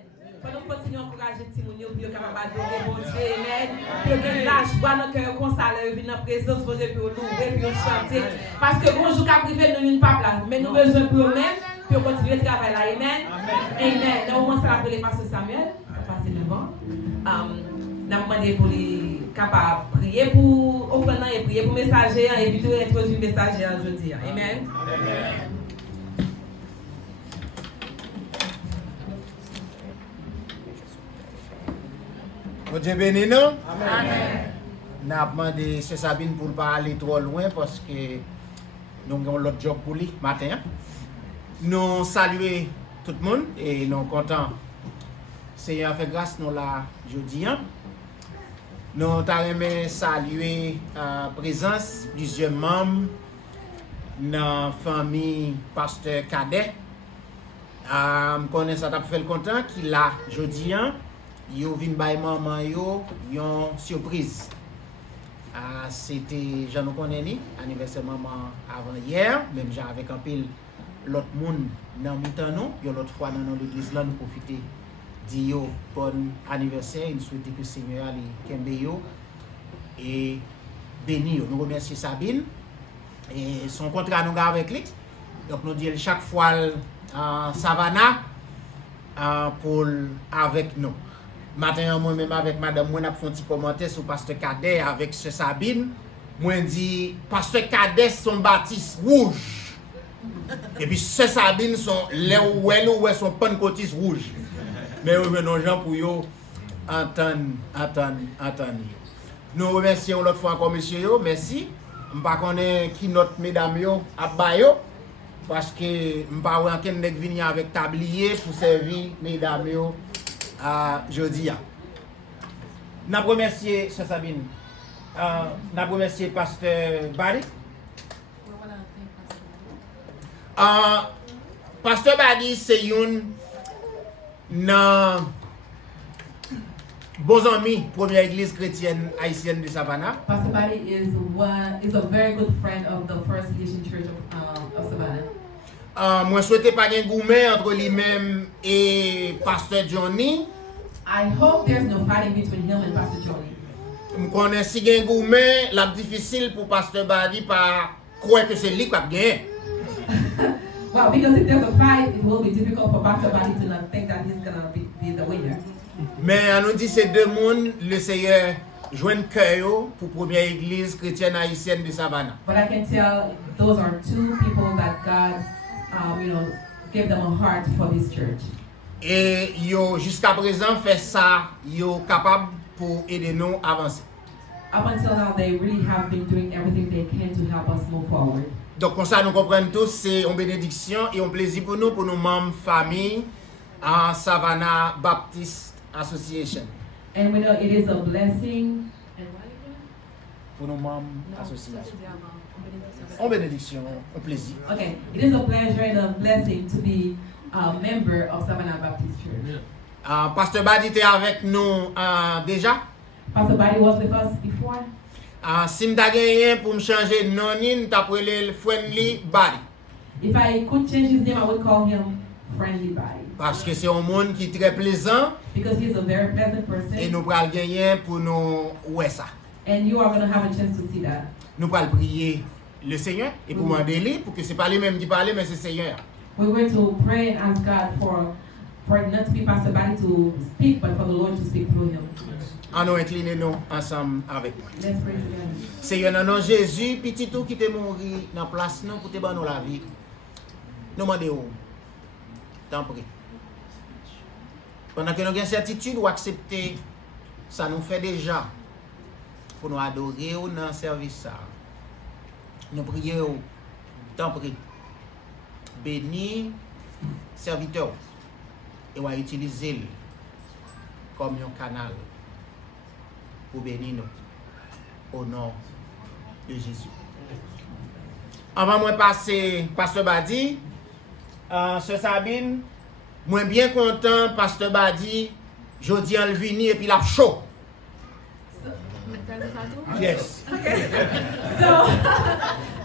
Pour nous continuer à encourager Timounio pour qu'il capable d'adorer bon Dieu. Amen. Pour que la joie dans le cœur comme ça, là, venir dans la présence de Dieu, pour louer, pour chanter. Parce que bonjour, qu'à privé, nous n'avons pas place. Mais nous avons besoin pour nous-mêmes, pour continuer le travail là. Amen. Amen. Dans le moment, ça va appeler Pasteur Samuel. Passer devant. Nous avons demandé pour les capables de prier pour offrande et prier pour messager et puis tout introduire messager aujourd'hui. Amen. Bon Dieu béni nous. Amen. Nous avons demandé à Sabine pour ne pas aller trop loin parce que nous avons l'autre job pour lui matin. Nous saluons tout le monde et nous sommes contents Seigneur fait grâce nous là jeudi. Nous t'aimons saluer présence plusieurs membres dans la famille pasteur Cadet. Je connais ça t'a fait le content qu'il là jeudi yo vinn bay maman yo une surprise. C'était je nous connais ni anniversaire maman avant hier, même j'ai avec un pile l'autre monde dans mi-temps nous, yo l'autre fois dans l'église là nous profiter di yo bon anniversaire, nous souhaiter que le Seigneur ali kembe yo et béni yo. Nous remercions Sabine et son contrat nous avec lui. Donc nous disons chaque fois Savannah pour avec nous. Matin moi-même avec madame moi n'a fait un petit commentaire sur pasteur Cadet avec ce Sabine. Moi dit pasteur Cadet son baptiste rouge. Et puis ce Sabine son les ou son pentecôtiste rouge. Mais oui, non gens pour yo entendre. Nous remercions l'autre fois encore monsieur yo, merci. M'pa connait qui notre mesdames yo a ba yo parce que m'pa wè anken nek vini avec tablier pour servir mesdames yo jeudi a. N'a remercier Sœur Sabine. N'a remercier pasteur Badi. Pasteur Badi c'est une nan bons amis première église chrétienne haïtienne de Savannah. Pastor Badi is a very good friend of the First Edition Church of Savannah. Moi souhaite pas gen goumen entre lui-même et pasteur Johnny. I hope there's no fighting between him and Pastor Johnny. M connais si gen goumen, la difficile pour pasteur Badi pas croire que c'est lui qui a gagné. Well, because if there's a fight, it will be difficult for Pastor Badi to not think that he's gonna be the winner. Mais on nous dit ces deux mondes, le Seigneur joint cœur pour première église chrétienne haïtienne de Savannah. But I can tell those are two people that God, gave them a heart for this church. Et yo jusqu'à présent fait ça, yo capable pour aider nous avancer. Up until now, they really have been doing everything they can to help us move forward. Donc comme ça nous comprenons tous, c'est une bénédiction et un plaisir pour nous membres famille en Savannah Baptist Association. And we know it is a blessing. Pour nos membres association. En bénédiction, un plaisir. Okay, it is a pleasure and a blessing to be a member of Savannah Baptist Church. Pasteur Badi était avec nous déjà. Pastor Badi was with us before. Si m'ta gagné pour me changer de nom, t'as pris le Friendly Badi. If I could change his name, I would call him Friendly Badi. Parce que c'est un monde qui est très plaisant. Because he's a very pleasant person. Et nous pral gagner pour nous ouais ça. And you are going to have a chance to see that. Nous pral prier le Seigneur et pour demander lui pour que c'est pas lui même qui parle mais c'est Seigneur. We're going to pray and ask God for it not to be Pastor Badi to speak, but for the Lord to speak through him. Nous incliner nous ensemble avec moi. Let's pray together. Seigneur, dans nom Jésus, petit tout qui t'est mort dans place nous pour te donner la vie. Nous demandons, t'en prie. Pendant que nous avons certitude ou accepter, ça nous fait déjà pour nous adorer ou dans le service. Nous prions, t'en prie. Bénis serviteur et on va utiliser comme un canal pour bénir nous au nom de Jésus. Avant moi passer Pasteur Badi, Sœur Sabine, moi bien content Pasteur Badi, jodi en vini et puis la chaud. Yes. So,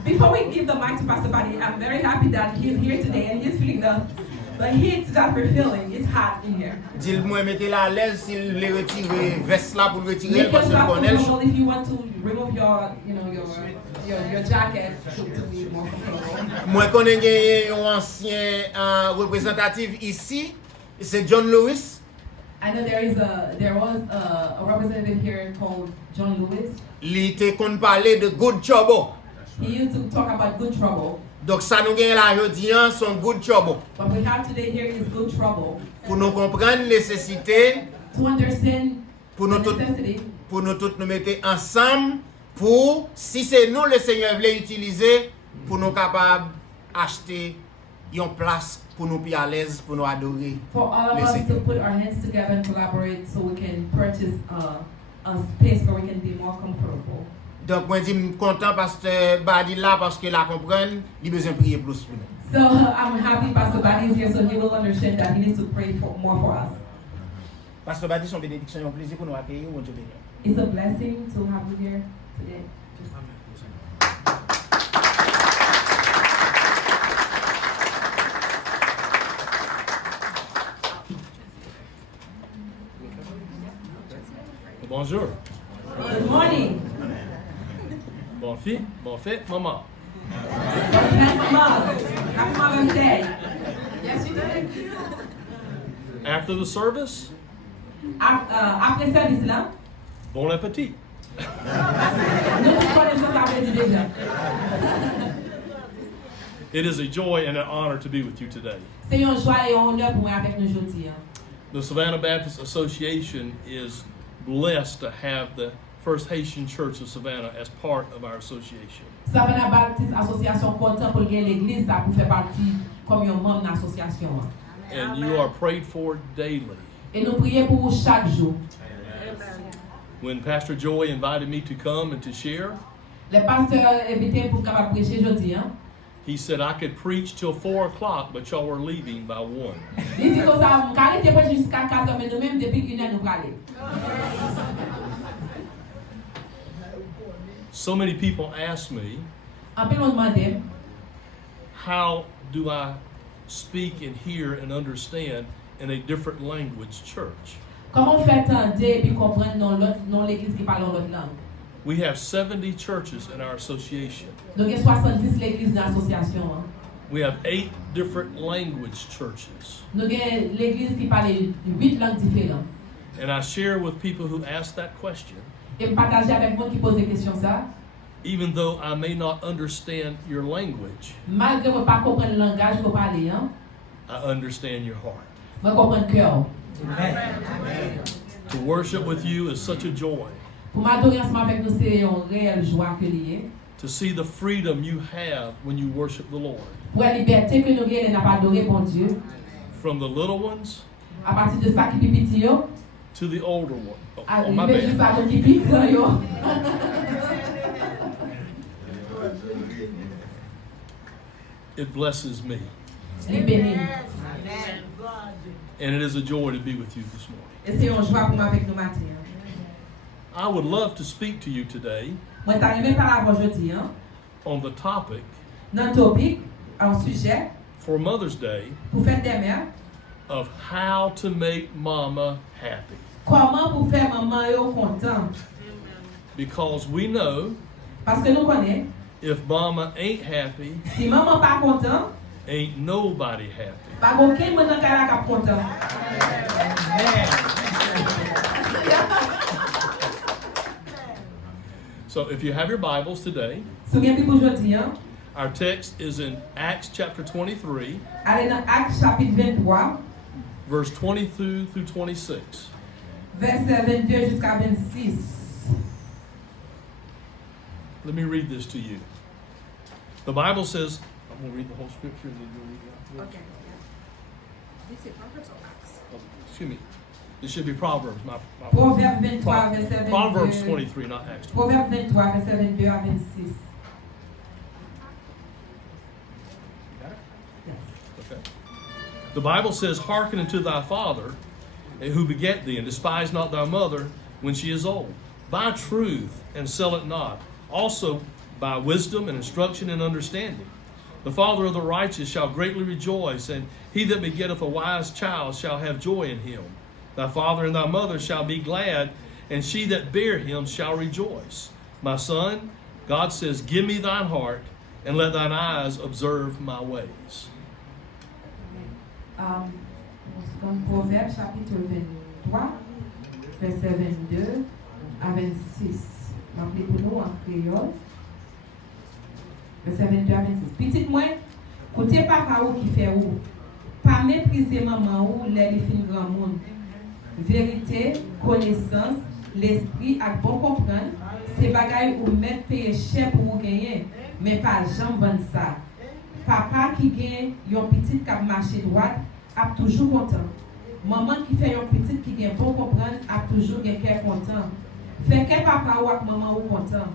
before we give the mic to Pastor Badi, I'm very happy that he's here today and he's feeling the heat that we're feeling. It's hot in here. Dis-moi, mettez la à l'aise s'il veut retirer veste là pour le retirer Make parce que yourself connaît comfortable if you want to remove your jacket to be more comfortable. Moi connais un ancien représentatif ici, c'est John Lewis. I know there was a representative here called John Lewis. Il était qu'on parlait de good trouble. He used to talk about good trouble. Donc ça nous gagne la jodi son good trouble. What we have today here is good trouble. Pour nous comprendre nécessité, To understand pour nous the tous necessity, pour nous tous nous mettre ensemble pour si c'est nous le Seigneur veut utiliser pour nous capables acheter yon place pour nous plus à l'aise pour nous adorer. For all of Le us to Seigneur. put our hands together and collaborate so we can purchase a space where we can be more comfortable. Donc moi je suis content pasteur Badi là parce que la comprenne, il besoin prier plus pour nous. So I'm happy Pastor Badi is here so he will understand that he needs to pray more for us. Pasteur Badi son bénédiction, un plaisir pour nous accueillir, bon Dieu béni. It's a blessing to have you here today. Bonjour. Good morning. Bon fête, maman. Happy Mother's Day. Yes, you did. After the service, Après service là, bon appétit. nous connaissons l'appétit déjà. It is a joy and an honor to be with you today. C'est une joie et un honneur pour moi avec nous aujourd'hui. The Savannah Baptist Association is blessed to have the First Haitian Church of Savannah as part of our association. Savannah Baptist Association content pour gagner l'église ça pour faire partie comme un membre de l'association. And you are prayed for daily. Et nous prions pour vous chaque jour. When Pastor Joey invited me to come and to share, Les pasteurs invités pour capable prêcher aujourd'hui. he said I could preach till 4 o'clock, but y'all were leaving by 1. Il dit comme ça, on carré te prêcher jusqu'à 4 heures mais nous même depuis 1 heure nous parler. So many people ask me, En plus on demande how do I speak and hear and understand in a different language church? comment faire entendre et puis comprendre dans l'église qui parle l'autre langue. We have 70 churches in our association. Donc il y a 70 l'église dans l'association. We have 8 different language churches. Nous avons l'église qui parle 8 langues différentes. And I share with people who ask that question, Et partager avec moi qui pose des questions ça. even though I may not understand your language, Malgré que je ne pas comprendre le langage que vous parlez, I understand your heart. je comprends le cœur. To worship with you is such a joy. Pour m'adorer ensemble avec nous, c'est une réelle joie que lié. To see the freedom you have when you worship the Lord. Pour la liberté que nous avons n'a pas adoré bon Dieu. From the little ones À partir de ça qui est petit, to the older ones. Oh, my arriver juste bad. à qui est grand, yo. It blesses me. Les bénis. And it is a joy to be with you this morning. Et c'est une joie pour moi avec nous matin. I would love to speak to you today Moi, je t'arrive par avant aujourd'hui, on the topic dans le topic, un sujet, for Mother's Day pour faire des mères, of how to make mama happy. comment pour faire maman yo content. Because we know Parce que nous connaissons, if mama ain't happy, si maman pas content, ain't nobody happy. pas aucun monde dans la cap content. So if you have your Bibles today, Souviens-vous pour aujourd'hui, our text is in Acts chapter 23, allez dans Actes chapitre 23, verse 22 through 26. verset 22 jusqu'à 26. Let me read this to you. The Bible says, I'm going to read the whole scripture and then you'll read it afterwards. Okay. Did you say Proverbs or Acts? Oh, excuse me. It should be Proverbs, my Proverbe 23, verset 22. Proverbs 23, not Acts 20. Proverbe 23, verset 22 à 26. Okay. The Bible says, hearken unto thy father, who begat thee, and despise not thy mother when she is old. Buy truth and sell it not. Also by wisdom and instruction and understanding. The father of the righteous shall greatly rejoice, and he that begetteth a wise child shall have joy in him. Thy father and thy mother shall be glad, and she that bare him shall rejoice. My son, God says, give me thine heart, and let thine eyes observe my ways. Comme Proverbe chapitre 23, verset 22 à 26. Rappelez pour nous en créole. Verset 22 à 26. Petite moi, côté papa ou qui fait ou, pas mépriser maman ou les fin grand monde. Vérité, connaissance, l'esprit ak bon comprendre, c'est bagaille ou mettre payer cher pour vous gagner, mais pas jamais vendre ça. Papa qui gagne yon petit qui a marché droite, a toujours content. Maman qui fait yon petit qui gagne bon comprendre, a toujours gagne cœur content. Fait que papa ou ak maman ou content.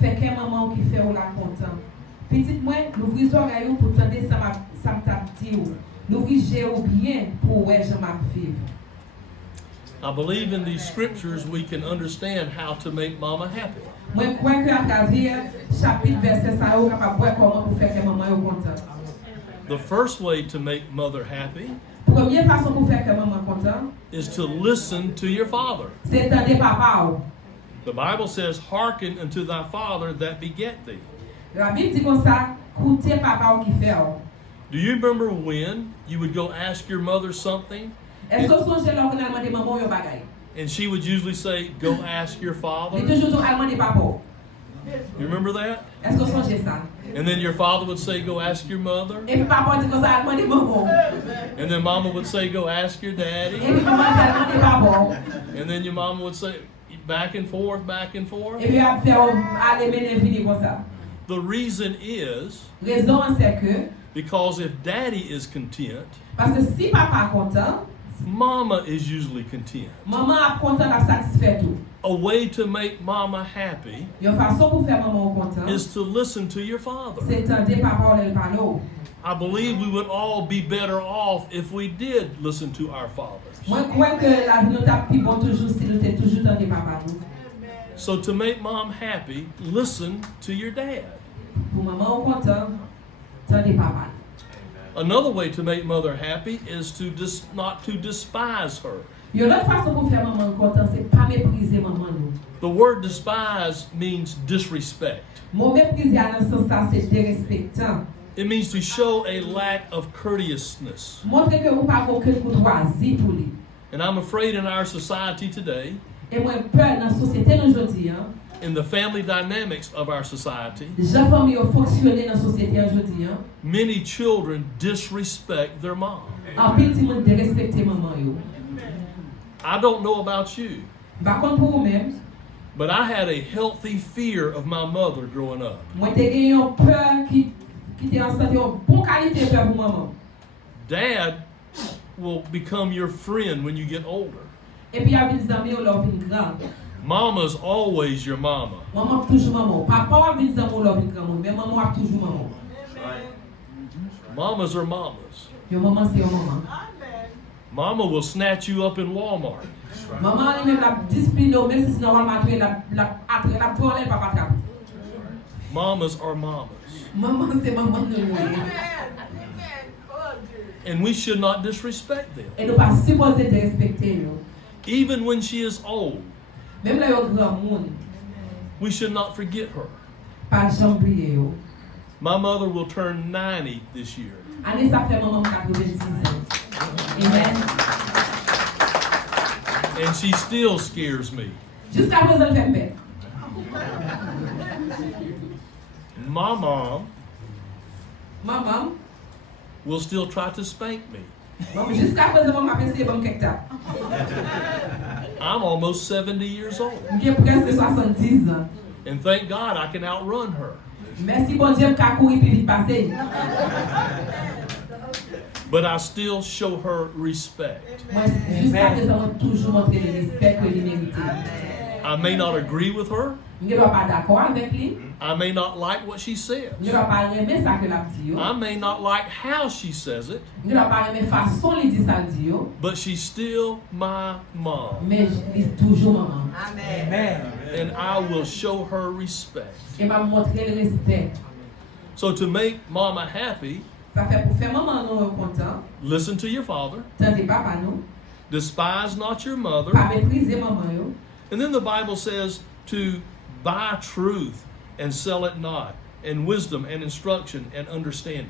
Fait que maman ou qui fait ou la content. Petite moi, l'ouvrir les oreilles pour tendre ça m'a dit ou. L'ouvrir j'ai ou bien pour ouais je m'a vivre. I believe in these scriptures we can understand how to make mama happy. Moi crois que à travers chapitre verset ça ou capable voir comment pour faire que maman ou content. The first way to make mother happy Première façon pour faire que maman content, is to listen to your father. c'est tendre papa ou. The Bible says, hearken unto thy father that beget thee. La Bible dit comme ça, écoutez papa ou qui fait ou. Do you remember when you would go ask your mother something Est-ce que songe là qu'on a demandé maman ou bagay? and she would usually say, go ask your Il father? toujours allemand de papa. You remember that? Est-ce que songe ça? And then your father would say, go ask your mother. Et puis papa dit comme ça allemand de maman. And then mama would say, go ask your Et daddy. puis maman dit allemand de papa. And then your mama would say, back and forth, back and forth. Et puis a fait aller mener venir comme ça. The reason is Raison c'est que because if daddy is content, parce que si papa content, mama is usually content. maman a content la satisfait tout. A way to make mama happy Une façon pour faire maman content, is to listen to your father. c'est tendre papa ou le parler. I believe we would all be better off if we did listen to our fathers. Moi crois que la vie nous t'a plus bon toujours si nous t'es toujours tendre papa nous. So to make mom happy, listen to your dad. Pour maman ou content, tendre papa. Another way to make mother happy is to not to despise her. Une autre façon pour faire maman content, c'est pas mépriser maman nous. The word despise means disrespect. Mon mépriser à dans ce sens ça c'est dérespectant. It means to show a lack of courteousness. Montrer que vous pas aucune courtoisie pour lui. And I'm afraid in our society today, Et moi peur dans la société d'aujourd'hui, hein. in the family dynamics of our society, Déjà famille ont fonctionné dans la société aujourd'hui, hein. many children disrespect their mom. En petit monde dérespecter maman yo. I don't know about you, Par contre pour vous-même, but I had a healthy fear of my mother growing up. moi t'ai gagné une peur qui était en santé, une bonne qualité peur pour maman. Dad will become your friend when you get older. Et puis avec des amis on leur vient grand. Mama's always your mama. Maman toujours maman. Papa avec des amis on leur vient grand, mais maman a toujours maman. Mamas are mamas. Yo maman c'est une maman. Mama will snatch you up in Walmart. Maman elle-même la discipline même si c'est normalement la prend elle papa cap. Mamas are mamas. Maman c'est maman de moi. And we should not disrespect them. Et nous pas supposé de respecter yo. Even when she is old, Même là yo grand monde, we should not forget her. pas jamais oublier yo. My mother will turn 90 this year. Année ça fait maman 90 ans. Amen. And she still scares me. Jusqu'à présent fait paix. My mom Maman, will still try to spank me. maman jusqu'à présent maman a essayé bon quelque temps. I'm almost 70 years old. J'ai presque 70 ans. And thank God I can outrun her. Merci bon Dieu qu'a couru plus vite passer. But I still show her respect. Moi jusqu'à présent moi toujours montrer le respect que lui mérite. I may not agree with her. Je ne dois pas d'accord avec lui. I may not like what she says. Je ne dois pas aimer ça que l'a dit. I may not like how she says it, Je ne dois pas aimer façon lui dit ça dit. but she's still my mom. Mais je dis toujours maman. Amen. And I will show her respect. Et m'a montrer le respect. So to make mama happy, Ça fait pour faire maman nous content. listen to your father, Tendez papa nous. despise not your mother. Pas mépriser maman yo. And then the Bible says to buy truth and sell it not, and wisdom and instruction and understanding.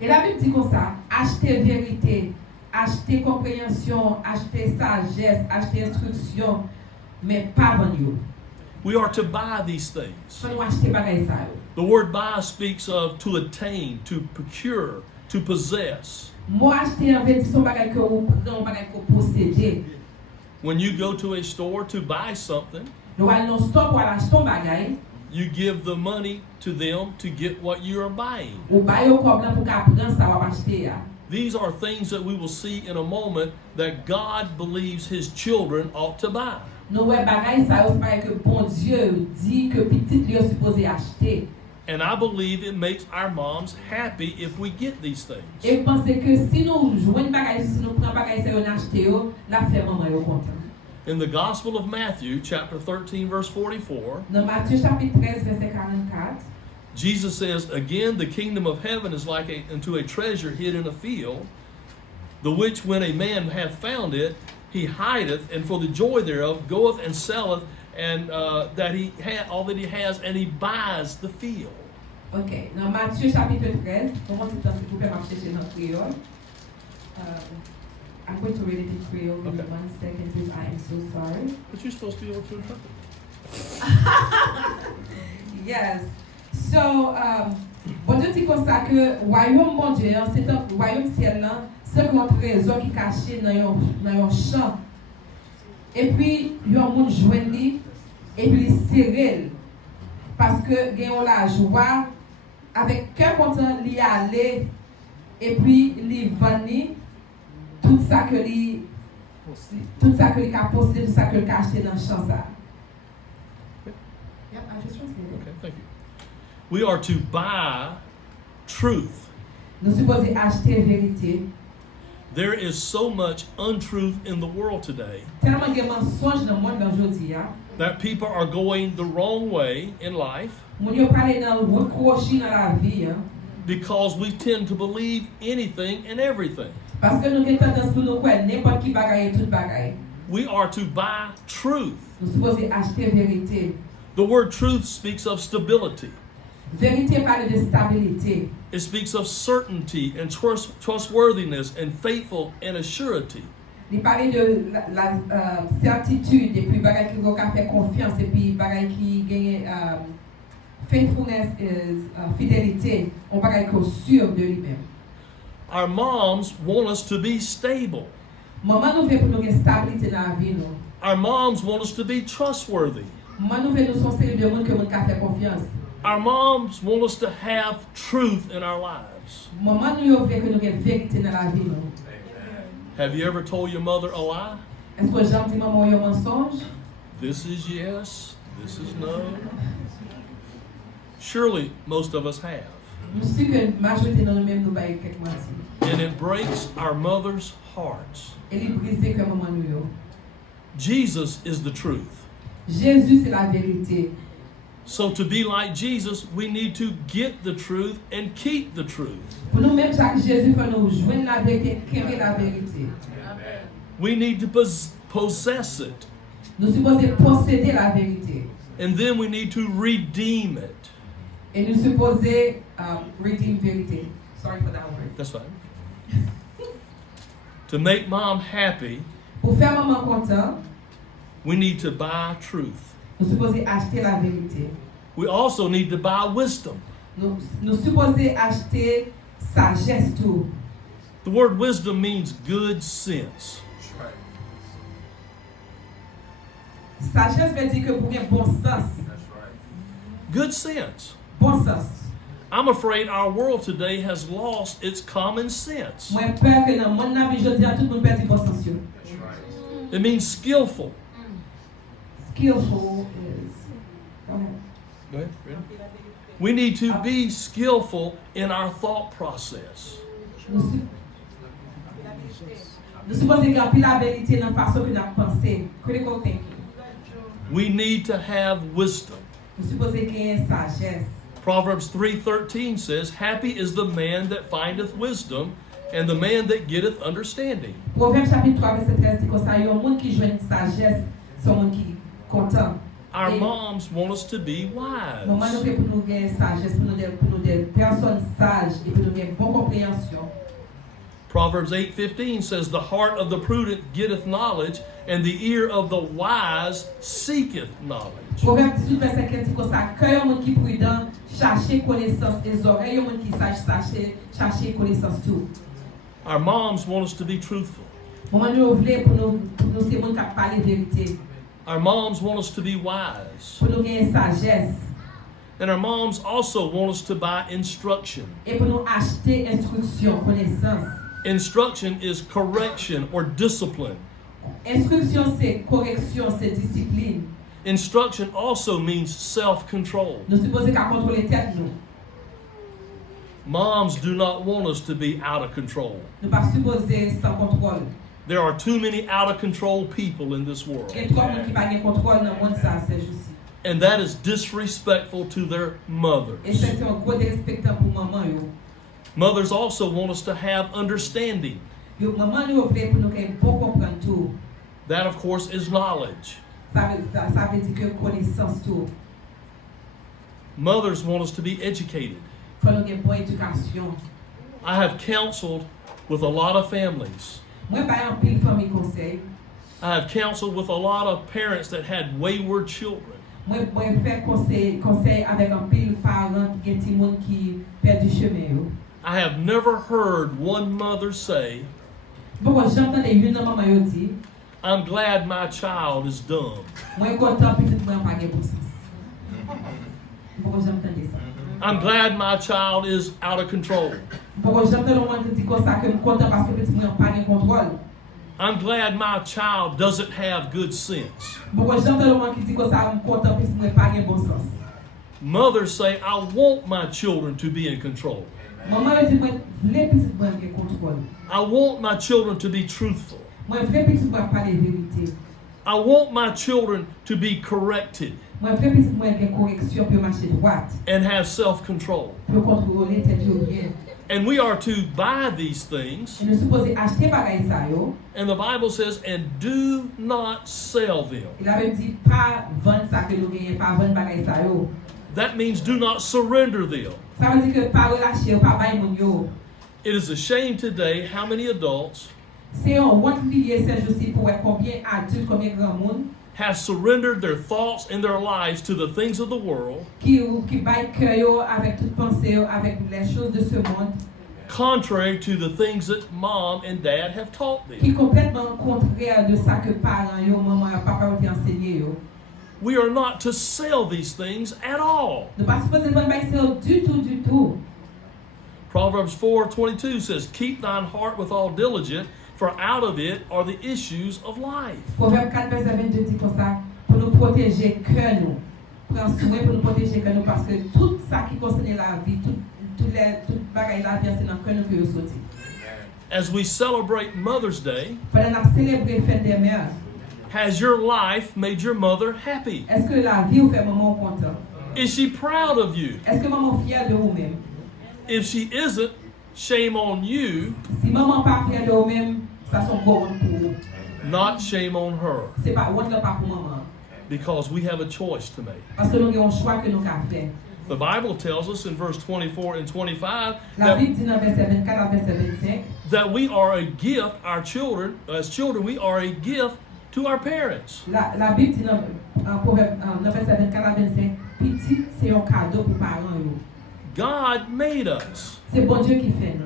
Et la Bible dit comme ça, acheter vérité, acheter compréhension, acheter sagesse, acheter instruction, mais pas vendre. We are to buy these things. Faut nous acheter bagay ça yo. The word buy speaks of to attain, to procure, to possess. Moi acheter en fait son bagay que ou prend bagay que posséder. When you go to a store to buy something, Nous allons non stop pour acheter un bagay, you give the money to them to get what you are buying. Ou ba yo kob lan pou ka pran sa wap achete ya. These are things that we will see in a moment that God believes his children ought to buy. Nou wè bagay sa yo se pare ke bon Dieu di ke pitit li yo supposé achete. And I believe it makes our moms happy if we get these things. Et pense que si nou jwen bagay, si nou pran bagay sa yo n'achete yo, la fè maman yo kontan. In the Gospel of Matthew, chapter 13, verse 44, Dans Matthieu chapitre 13, verset 44, Jesus says, Again, the kingdom of heaven is like unto a treasure hid in a field, the which when a man hath found it, he hideth, and for the joy thereof goeth and selleth, and that he all that he has, and he buys the field. Ok, dans Matthieu chapitre 13, comment c'est s'il vous plaît, marcher chez notre créole. I'm going to read it in Creole. Give me Okay. 1 second, please. I am so sorry. But you're supposed to be able to interpret. Yes. So, bon Dieu dit comme ça que royaume bon Dieu, c'est un royaume ciel là, c'est un trésor qui est caché dans un champ. Et puis, il y a un monde joindre lui, et puis il serré. Parce que gagne la joie, avec cœur content, il y aller, et puis il vendre tout ça que lui a possédé, tout ça que lui a acheté dans le champ ça. Yep, I just translated. Okay, thank you. We are to buy truth. Nous supposons acheter vérité. There is so much untruth in the world today Tellement de mensonges dans le monde d'aujourd'hui. that people are going the wrong way in life Moun yo parle dans le crochi dans la vie. because we tend to believe anything and everything. Parce que nous avons tendance pour nous croire n'importe qui bagaille et tout bagaille. We are to buy truth. Nous supposons acheter vérité. The word truth speaks of stability. Vérité parle de stabilité. It speaks of certainty and trustworthiness and faithful and a surety. Il parle de la certitude et puis bagaille qui vous fait confiance et puis bagaille qui gagne faithfulness is fidélité. On bagaille qui est sûr de lui-même. Our moms want us to be stable. Maman nous veut pour nous gagner stabilité dans la vie nous. Our moms want us to be trustworthy. Maman nous veut nous son série de monde que monde qui fait confiance. Our moms want us to have truth in our lives. Maman nous veut que nous gagner vérité dans la vie nous. Have you ever told your mother a lie? Est-ce que j'aime dire maman un mensonge? This is yes, this is no. Surely most of us have. Je suis sûr que majorité dans nous-mêmes nous baillons quelques mentir. And it breaks our mother's hearts. Et il brise que maman nous yo. Jesus is the truth. Jésus c'est la vérité. So to be like Jesus, we need to get the truth and keep the truth. Pour nous-mêmes, chaque Jésus fait nous joindre la vérité, créer la vérité. We need to possess it. Nous supposons posséder la vérité. And then we need to redeem it. Et nous supposons redeem vérité. Sorry for that word. That's fine. To make mom happy, Pour faire maman content, we need to buy truth. nous supposons acheter la vérité. We also need to buy wisdom. Nous supposons acheter sagesse tout. The word wisdom means good sense. Sagesse veut dire que pour bien bon sens. Good sense. Bon sens. I'm afraid our world today has lost its common sense. Moi peur que dans le monde la vie aujourd'hui tout le monde perd bon sens. It means skillful. Skillful is. Go ahead. Go ahead. Ready? We need to be skillful in our thought process. Nous supposons garder la vérité dans la façon que nous pensons. Critical thinking. We need to have wisdom. Nous supposons gagner sagesse. Proverbs 3:13 says, Happy is the man that findeth wisdom, and the man that getteth understanding. Proverbe chapitre 3 verset 13 dit comme ça, il y a un monde qui joue sagesse, c'est un monde qui est content. Our moms want us to be Maman nous wise. fait pour nous gagner sagesse, pour nous des personnes sages et pour nous gagner bonne compréhension. Proverbs 8:15 says, The heart of the prudent getteth knowledge, and the ear of the wise seeketh knowledge. Proverbe 18 verset 15 dit comme ça, cœur un monde qui prudent, chercher connaissance, et oreilles un monde qui sage, chercher connaissance tout. Our moms want us to be truthful. Maman nous voulait pour nous c'est monde qui parler vérité, Our moms want us to be wise. pour nous gagner sagesse. And our moms also want us to buy instruction. Et pour nous acheter instruction, connaissance. Instruction is correction or discipline. Instruction, c'est correction, c'est discipline. Instruction also means self-control. Nous supposons qu'à contrôler tête nous. Moms do not want us to be out of control. Nous pas supposés sans contrôle. There are too many out of control people in this world. Il y a trop de monde qui pas de contrôle dans le monde ça, c'est juste. And that is disrespectful to their Et mothers. c'est un gros dérespectant pour maman yo. Mothers also want us to have understanding. Yo maman yo voulait pour nous qu'elle bon comprendre tout. That, of course, is knowledge. Ça veut dire que connaissance tout. Mothers want us to be educated. Faut nous une bonne éducation. I have counseled with a lot of families. Moi par exemple pile famille conseil. I have counseled with a lot of parents that had wayward children. Moi faire conseil avec un pile parent qui petit monde qui perd du chemin yo. I have never heard one mother say, Pourquoi j'entends une maman yo dit, I'm glad my child is dumb. moi content petit moi pas pour ça. Pourquoi j'entends ça? I'm glad my child is out of control. Pourquoi j'entends le monde qui dit comme ça que je suis content parce que petit moi pas de contrôle. I'm glad my child doesn't have good sense. Pourquoi j'entends le monde qui dit comme ça je suis content petit moi pas de bon sens. Mothers say, I want my children to be in control. Maman yo dit moi les petits moi de contrôle. I want my children to be truthful. Moi vrai petit moi parler vérité. I want my children to be corrected Moi vrai petit moi de correction pour marcher droite. and have self-control. Pour contrôler tête yo bien. And we are to buy these things. Et nous supposons acheter bagay ça yo. And the Bible says, and do not sell them. Il avait dit pas vendre ça que nous gagnons, pas vendre bagay ça yo. That means do not surrender them. Ça veut dire que pas relâcher ou pas bailler mon yo. It is a shame today how many adults C'est un honte lié ces jours-ci pour voir combien adultes, combien grand monde have surrendered their thoughts and their lives to the things of the world, qui baille cœur yo avec toute pensée yo, avec les choses de ce monde, contrary to the things that mom and dad have taught qui them. complètement contraire de ça que parents yo, maman yo, papa ont enseigné yo. We are not to sell these things at all. Nous pas supposé vendre bagay ça du tout. Proverbs 4:22 says, keep thine heart with all diligence, for out of it are the issues of life. Proverbe 4 verset 22 dit comme ça pour nous protéger cœur nous. Prends soin pour nous protéger cœur nous parce que tout ça qui concerne la vie, tout bagay la vie c'est dans cœur nous que yo sorti. As we celebrate Mother's Day, Pendant qu'on célèbre fête des mères, has your life made your mother happy? est-ce que la vie vous fait maman content? Is she proud of you? Est-ce que maman fière de vous-même? If she isn't, shame on you, Si maman pas fière de vous-même, ça sont gros honte pour vous. not shame on her, C'est pas honte là pas pour maman. because we have a choice to make. Parce que nous avons un choix que nous avons fait. The Bible tells us in verse 24 and 25 La Bible dit dans verset 24 à verset 25 that we are a gift, our children, as children, we are a gift to our parents. La Bible dit dans Proverbe dans verset 24 à 25 petit c'est un cadeau pour parents yo. God made us. C'est bon Dieu qui fait.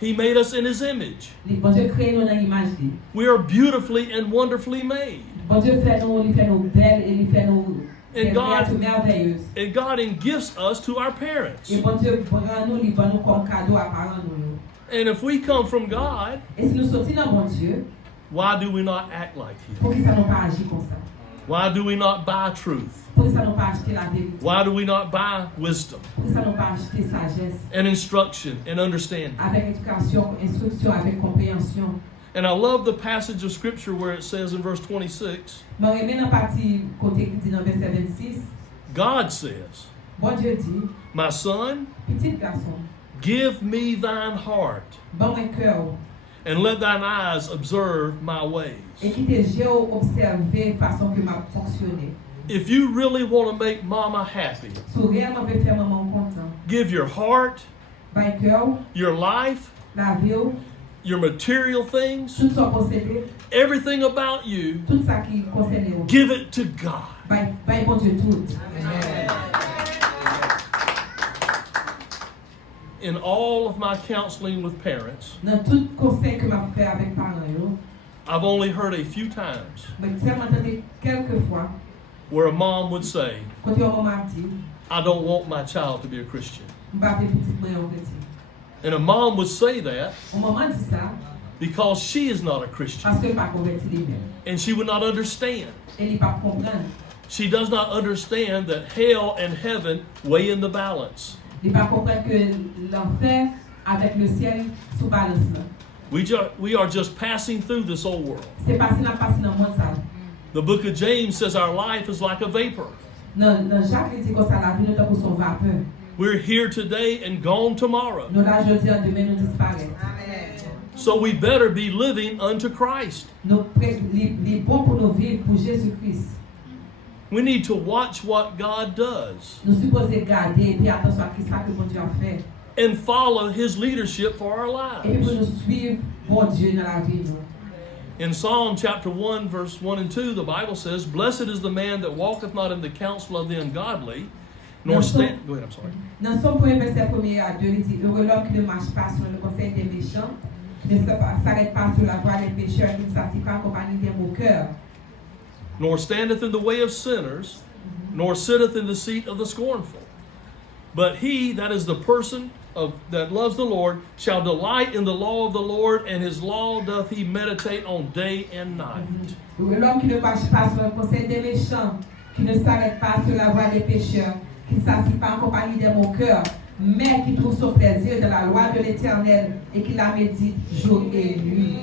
He made us in His image. Bon Dieu crée nous dans l'image lui. We are beautifully and wonderfully made. Bon Dieu fait nous belles et il fait nous And God- créatures merveilleuses. And God gifts us to our parents. Et bon Dieu prend nous, il va nous comme cadeau à parents nous. And if we come from God, Et si nous sortons dans bon Dieu, why do we not act like Him? pour que ça nous pas agir comme ça. Why do we not buy truth? Pour que ça nous pas acheter la vérité. Why do we not buy wisdom Pour que ça nous pas acheter sagesse. and instruction and understanding? Avec éducation, instruction, avec compréhension. And I love the passage of Scripture where it says in verse 26, Mais remets dans partie côté qui dit dans verset 26, God says, bon Dieu dit, my son, petit garçon, give me thine heart, bon mon cœur, and let thine eyes observe my ways. et qui tes yeux observer façon que m'a fonctionné. If you really want to make mama happy, Si réellement veut faire maman content, give your heart, bon cœur, your life, la vie, your material things, tout ça possédé, everything about you, tout ça qui concerne vous. give it to God. Bye bon Dieu tout. In all of my counseling with parents, Dans tout conseil que m'a fait avec parents yo, I've only heard a few times mais seulement entendu quelques fois where a mom would say, quand on m'a dit, I don't want my child to be a Christian. M'pa pe petit mwen yon chrétien. And a mom would say that Ou maman dit ça because she is not a Christian. parce que pa converti lui-même. And she would not understand. Et il pa comprendre. She does not understand that hell and heaven weigh in the balance. Il pa comprendre que l'enfer avec le ciel sous balance là. We are just passing through this old world. C'est passé dans monde ça. The book of James says our life is like a vapor. Dans Jacques il dit comme ça la vie nous tant pour son vapeur. We're here today and gone tomorrow. Nous là jeudi demain nous disparaît. So we better be living unto Christ. Nous les bon pour nous vivre pour Jésus-Christ. We need to watch what God does Nous supposons garder et puis attention à ce que bon Dieu a fait. and follow His leadership for our Et puis pour lives. nous suivre bon Dieu dans la vie nous. In Psalm chapter 1, verse 1 and 2, the Bible says, Blessed is the man that walketh not in the counsel of the ungodly, nor stand. Go ahead, I'm sorry. Dans son premier verset 1er à 2, il dit heureux l'homme qui ne marche pas sur le conseil des méchants, qui ne s'arrête pas sur la voie des pécheurs, qui ne s'assied pas en compagnie des moqueurs, Nor standeth in the way of sinners, nor sitteth in the seat of the scornful. But he, that is the person that loves the Lord, shall delight in the law of the Lord, and his law doth he meditate on day and night. heureux l'homme qui ne marche pas sur le conseil des méchants, qui ne s'arrête pas sur la voie des pécheurs, qui ne s'assied pas en compagnie des moqueurs, mais qui trouve son plaisir dans la loi de l'Éternel et qui la médite jour et nuit.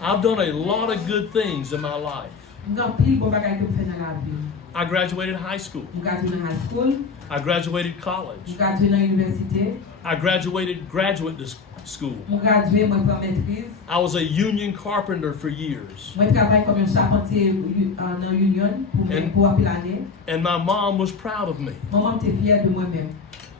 I've done a lot of good things in my life. Grand pile bon bagay que vous faites dans la vie. I graduated high school. Vous graduez dans high school, I graduated vous college. graduez dans l'université, I graduated graduate school. vous graduez, moi, pour maîtrise. I was a union carpenter for years. Moi, je travaille comme un charpentier dans Union pour appeler l'année. And my mom was proud of me. Maman était fière de moi-même.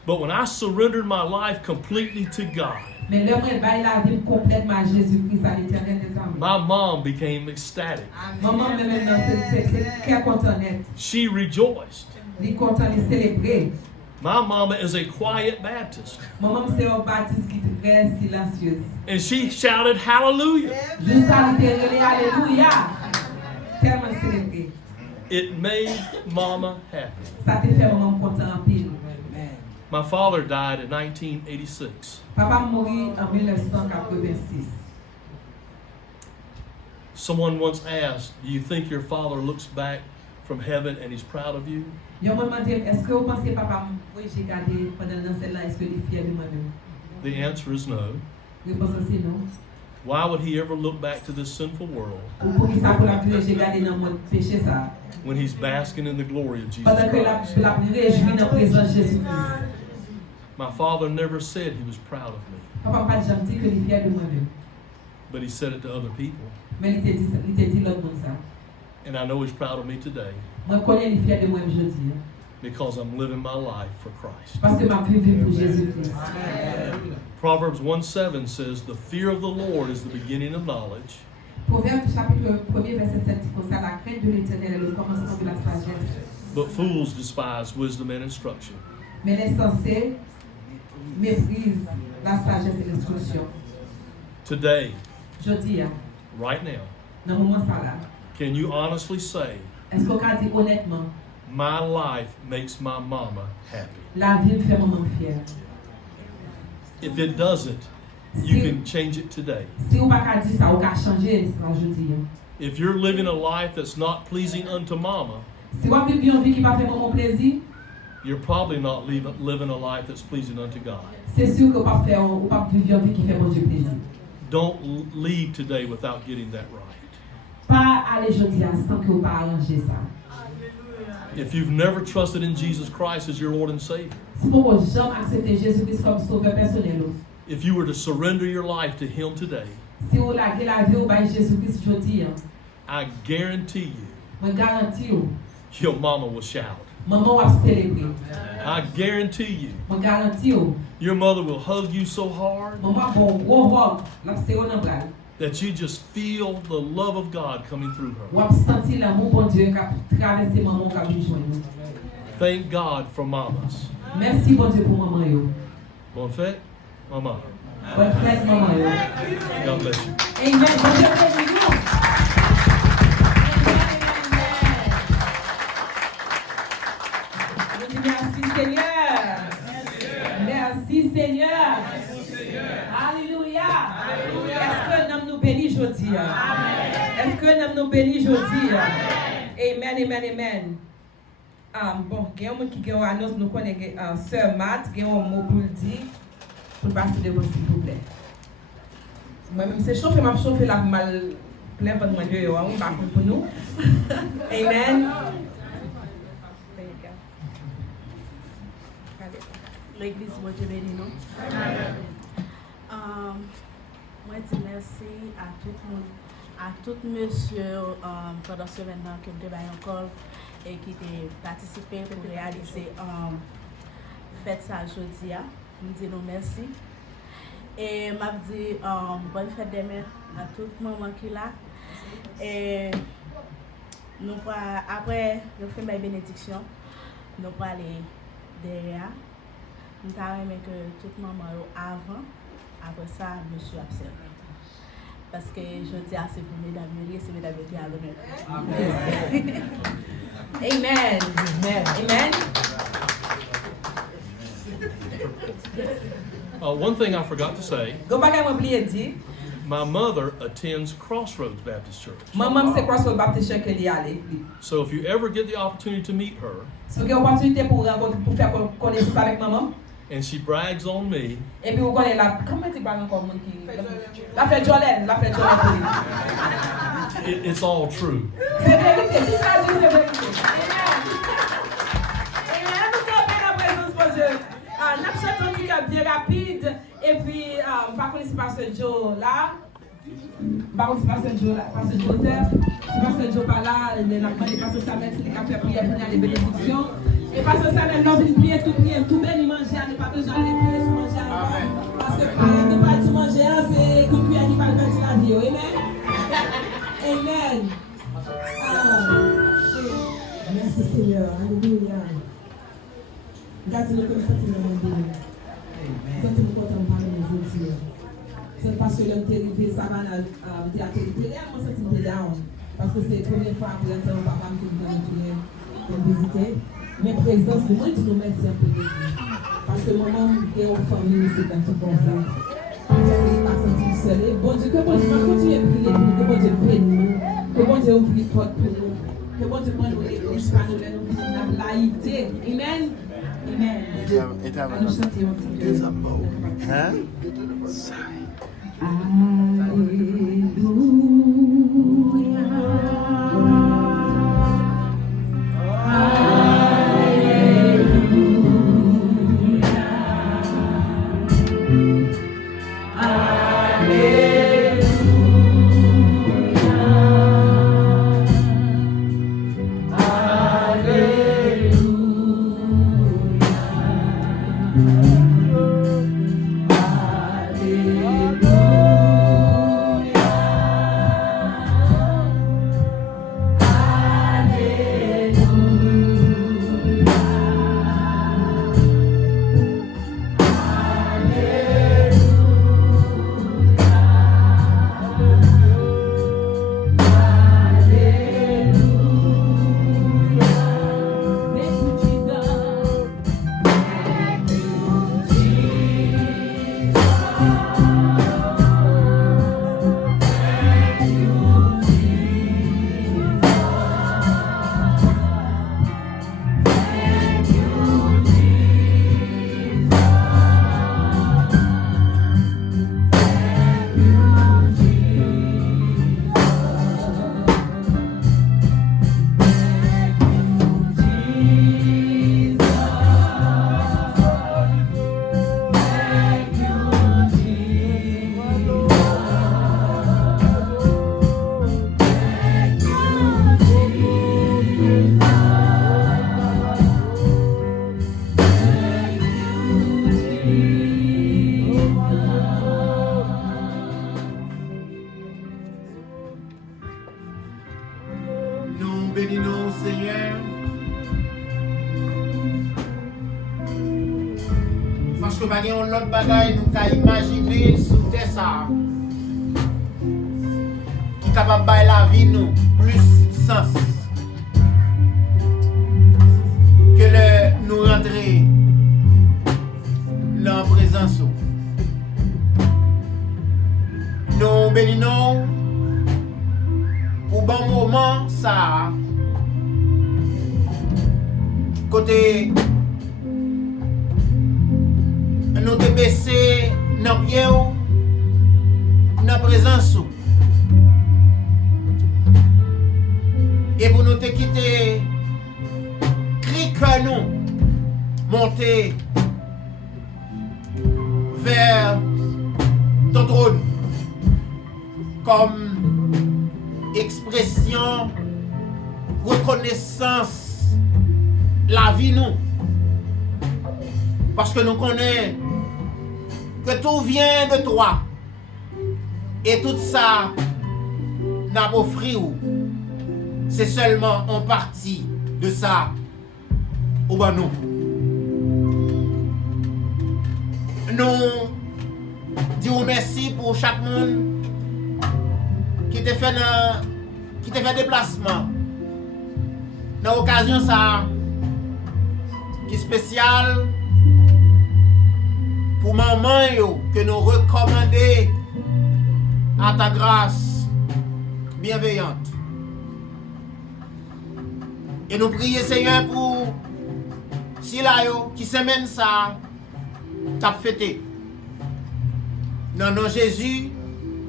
But when I surrendered my life completely to God, Mais le moi, bail la vie complètement à Jésus-Christ, à l'Éternel des armées. my mom became ecstatic. Maman, même maintenant, c'est très content net. She rejoiced. Il est content de célébrer. My mama is a quiet Baptist. Maman, c'est un baptiste qui est très silencieuse. And she shouted hallelujah. Juste à l'Éternel, alléluia. Tellement célébré. It made mama happy. Ça te fait maman content en pile. My father died in 1986. Papa mourit en 1986. Someone once asked, do you think your father looks back from heaven and he's proud of you? Yo me demandé, est-ce que vous pensez papa, oui, j'ai gardé pendant l'enseignement, est-ce qu'il est fier de moi-même? The answer is no. Réponse c'est non. Why would he ever look back to this sinful world Ou pour qui ça pour la vie, j'ai gardé dans mon péché ça. when he's basking in the glory of Jesus Pendant que Christ? la réjouit dans la présence de Jésus-Christ. My father never said he was proud of me, Papa pas jamais dit que il est fier de moi-même. but he said it to other people. Mais il te dit l'autre monde ça. And I know he's proud of me today Moi connais il est fier de moi aujourd'hui. because I'm living my life for Christ. Parce que ma vie vit pour Jésus-Christ. Proverbs 1:7 says, the fear of the Lord is the beginning of knowledge, Proverbe chapitre 1er verset 7 dit comme ça, la crainte de l'Éternel est le commencement de la sagesse. but fools despise wisdom and instruction. Mais les sensés méprisent la sagesse et l'instruction. Today, Jodi, right now, dans le moment ça là, can you honestly say, est-ce qu'on peut dire honnêtement, my life makes my mama happy? la vie me fait maman fière? If it doesn't, you can change it today. Si ou pas dire ça, ou qu'à changer ça jodi. If you're living a life that's not pleasing unto mama, Si ou vivre une vie qui pas fait maman plaisir, you're probably not living a life that's pleasing unto God. c'est sûr que ou pas faire ou pas vivre une vie qui fait mon Dieu plaisir. Don't leave today without getting that right. Pas aller jodi sans que ou pas arranger ça. If you've never trusted in Jesus Christ as your Lord and Savior, Si pour vous jamais accepter Jésus-Christ comme sauveur personnel, if you were to surrender your life to Him today, si vous laguez la vie ou by Jésus-Christ jodi, I guarantee you, moi garantis ou, your mama will shout. maman va célébrer. I guarantee you, Moi garantis ou, your mother will hug you so hard maman bon gros robe, la serrer dans bras. that you just feel the love of God coming through Ou her. ap senti l'amour bon Dieu qui a traversé maman qui a venu joindre. Thank God for mamas. Merci bon Dieu pour maman yo. Bonne fête, mama. Bonne fête maman yo. God bless you. Amen. Bon Dieu bénisse nous. Je dis merci. Amen. Bon, il y a un monde qui a une annonce, nous connaissons Sœur Matt, il y a un mot pour le dire, pour passer devant s'il vous plaît. Moi-même, c'est chauffé, m'a chauffé la mal plein de moi de on va pour nous. Amen. L'église, moi je bénis nous. Moi je dis merci à tout le monde, à tout monsieur pendant ce maintenant que nous avons encore et qui a participé pour réaliser fête ça aujourd'hui. Nous disons merci. Et m'a dit bonne fête des mères à tout le monde qui est là. Et nous après nous faisons ma bénédiction, nous allons aller derrière. Nous avons aimé que tout le monde avant, après ça, monsieur a servi. Parce que je dis c'est pour mesdames, c'est mesdames qui à l'honneur. Amen. One thing I forgot to say, Go back and oublier dire. my mother attends Crossroads Baptist Church. Maman c'est Crossroads Baptist Church qu'elle y allait. So if you ever get the opportunity to meet her, So qu'il y a opportunité pour rencontrer pour faire connaissance avec maman. and she brags on me, Et puis vous connaissez la comment tu parles encore monde qui la fête Jolene pour lui. it's all true. C'est vérité, tout ça dit c'est vérité. Amen. Nous sommes bien en présence pour Dieu. N'a chanté un truc bien rapide et puis par contre c'est Pasteur Joe là. Par contre c'est Pasteur Joe là, Pasteur Joe c'est Pasteur Joe par là, il n'a pas Pasteur Samuel qui a fait prière pour les bénédictions. Et Pasteur Samuel non il bien tout bien manger, il pas besoin de prier sur manger. Parce que parler de pas tout manger c'est coup de cuillère qui va le faire la vie. Amen. Merci Seigneur. Alléluia. Merci le commissaire de mon Dieu. C'est un content de parler aujourd'hui. C'est parce que l'homme terrible, ça va à terrible. Moi, c'est une down. Parce que c'est la première fois que l'homme papa me dit de visiter. Mais présence, moi, je nous remercie un peu de vous. Parce que maman, qui est en famille, c'est un tout bon jour. Je ne suis pas senti seul. Bon Dieu, que bon Dieu va continuer à prier pour nous, que bon Dieu bénisse nous, que bon Dieu ouvre les portes pour nous, que bon Dieu prenne l'église par nous, nous la laïcité. Amen. Amen. Nous chantons un petit peu. Hein? Parce que nous avons l'autre bagaille, nous avons imaginé sous terre ça. Qui est capable de faire la vie nous plus sens. Que nous rentrer dans la présence. Nous bénissons pour bon moment ça. côté nous te baisser dans pied dans présence et pour nous te quitter cri que nous monter vers ton trône comme expression reconnaissance la vie nous parce que nous connaissons que tout vient de toi et tout ça n'a pas offert c'est seulement en partie de ça au bas nous disons merci pour chaque monde qui t'a fait déplacement dans l'occasion ça qui est spécial pour maman yo que nous recommandons à ta grâce bienveillante et nous prions Seigneur pour si là yo qui semaine ça t'a fêté non non Jésus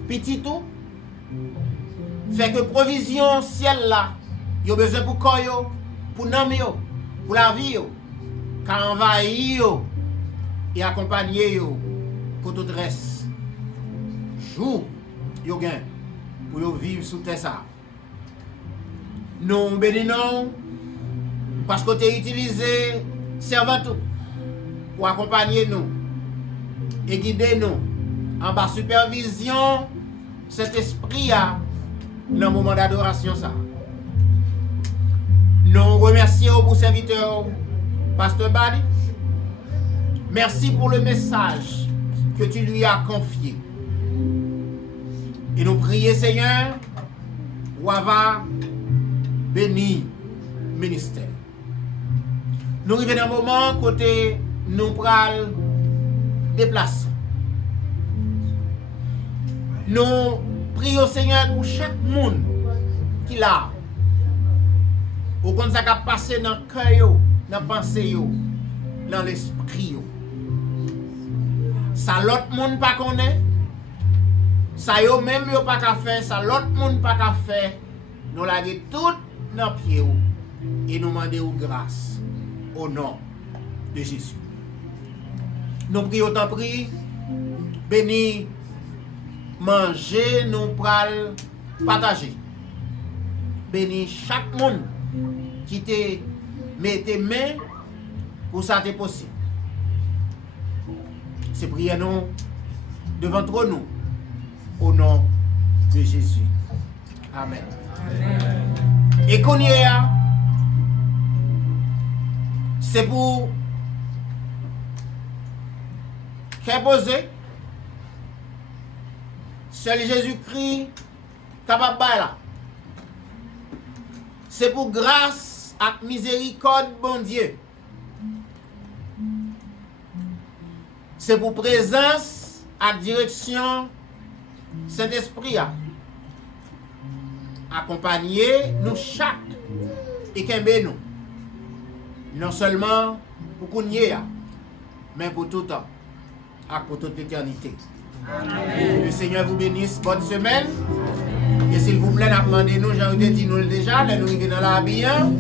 petit tout fait que provision ciel là yo besoin pour corps yo pour nam yo pour la vie yo car envahir yo et accompagner yo pour tout reste jour yo gain pour yo vivre sous terre ça nous bénissons parce que tu as utilisé servant pour accompagner nous et guider nous en bas supervision cet esprit a dans le moment d'adoration ça. Nous remercions pour serviteur Pasteur Badi. Merci pour le message que tu lui as confié. Et nous prions Seigneur, Wava béni ministère. Nous arrivons dans un moment côté nous pral déplacer. Nous prions Seigneur pour chaque monde qui l'a. Au compte ça qui passé dans le cœur, dans la pensée, dans l'esprit. Ça l'autre monde pas connaît. Ça yo même yo pas qu'à faire, ça l'autre monde pas qu'à faire. Nous la dit tout dans pied et nous demandons grâce au nom de Jésus. Nous prions tant prie, béni, manger, nous pral partager. Béni chaque monde qui te mette main pour ça c'est possible. C'est prier nous devant nous au nom de Jésus. Amen. Et qu'on y est, c'est pour reposer. Seul Jésus-Christ capable là. C'est pour grâce et miséricorde, bon Dieu. C'est pour présence et direction Saint-Esprit. Accompagner nous chaque et qu'aimer nous. Non seulement pour qu'on y est, mais pour tout temps et pour toute l'éternité. Amen. Le Seigneur vous bénisse. Bonne semaine. Et s'il vous plaît, demandez-nous, j'ai dit nous déjà, nous arrivons dans la bien.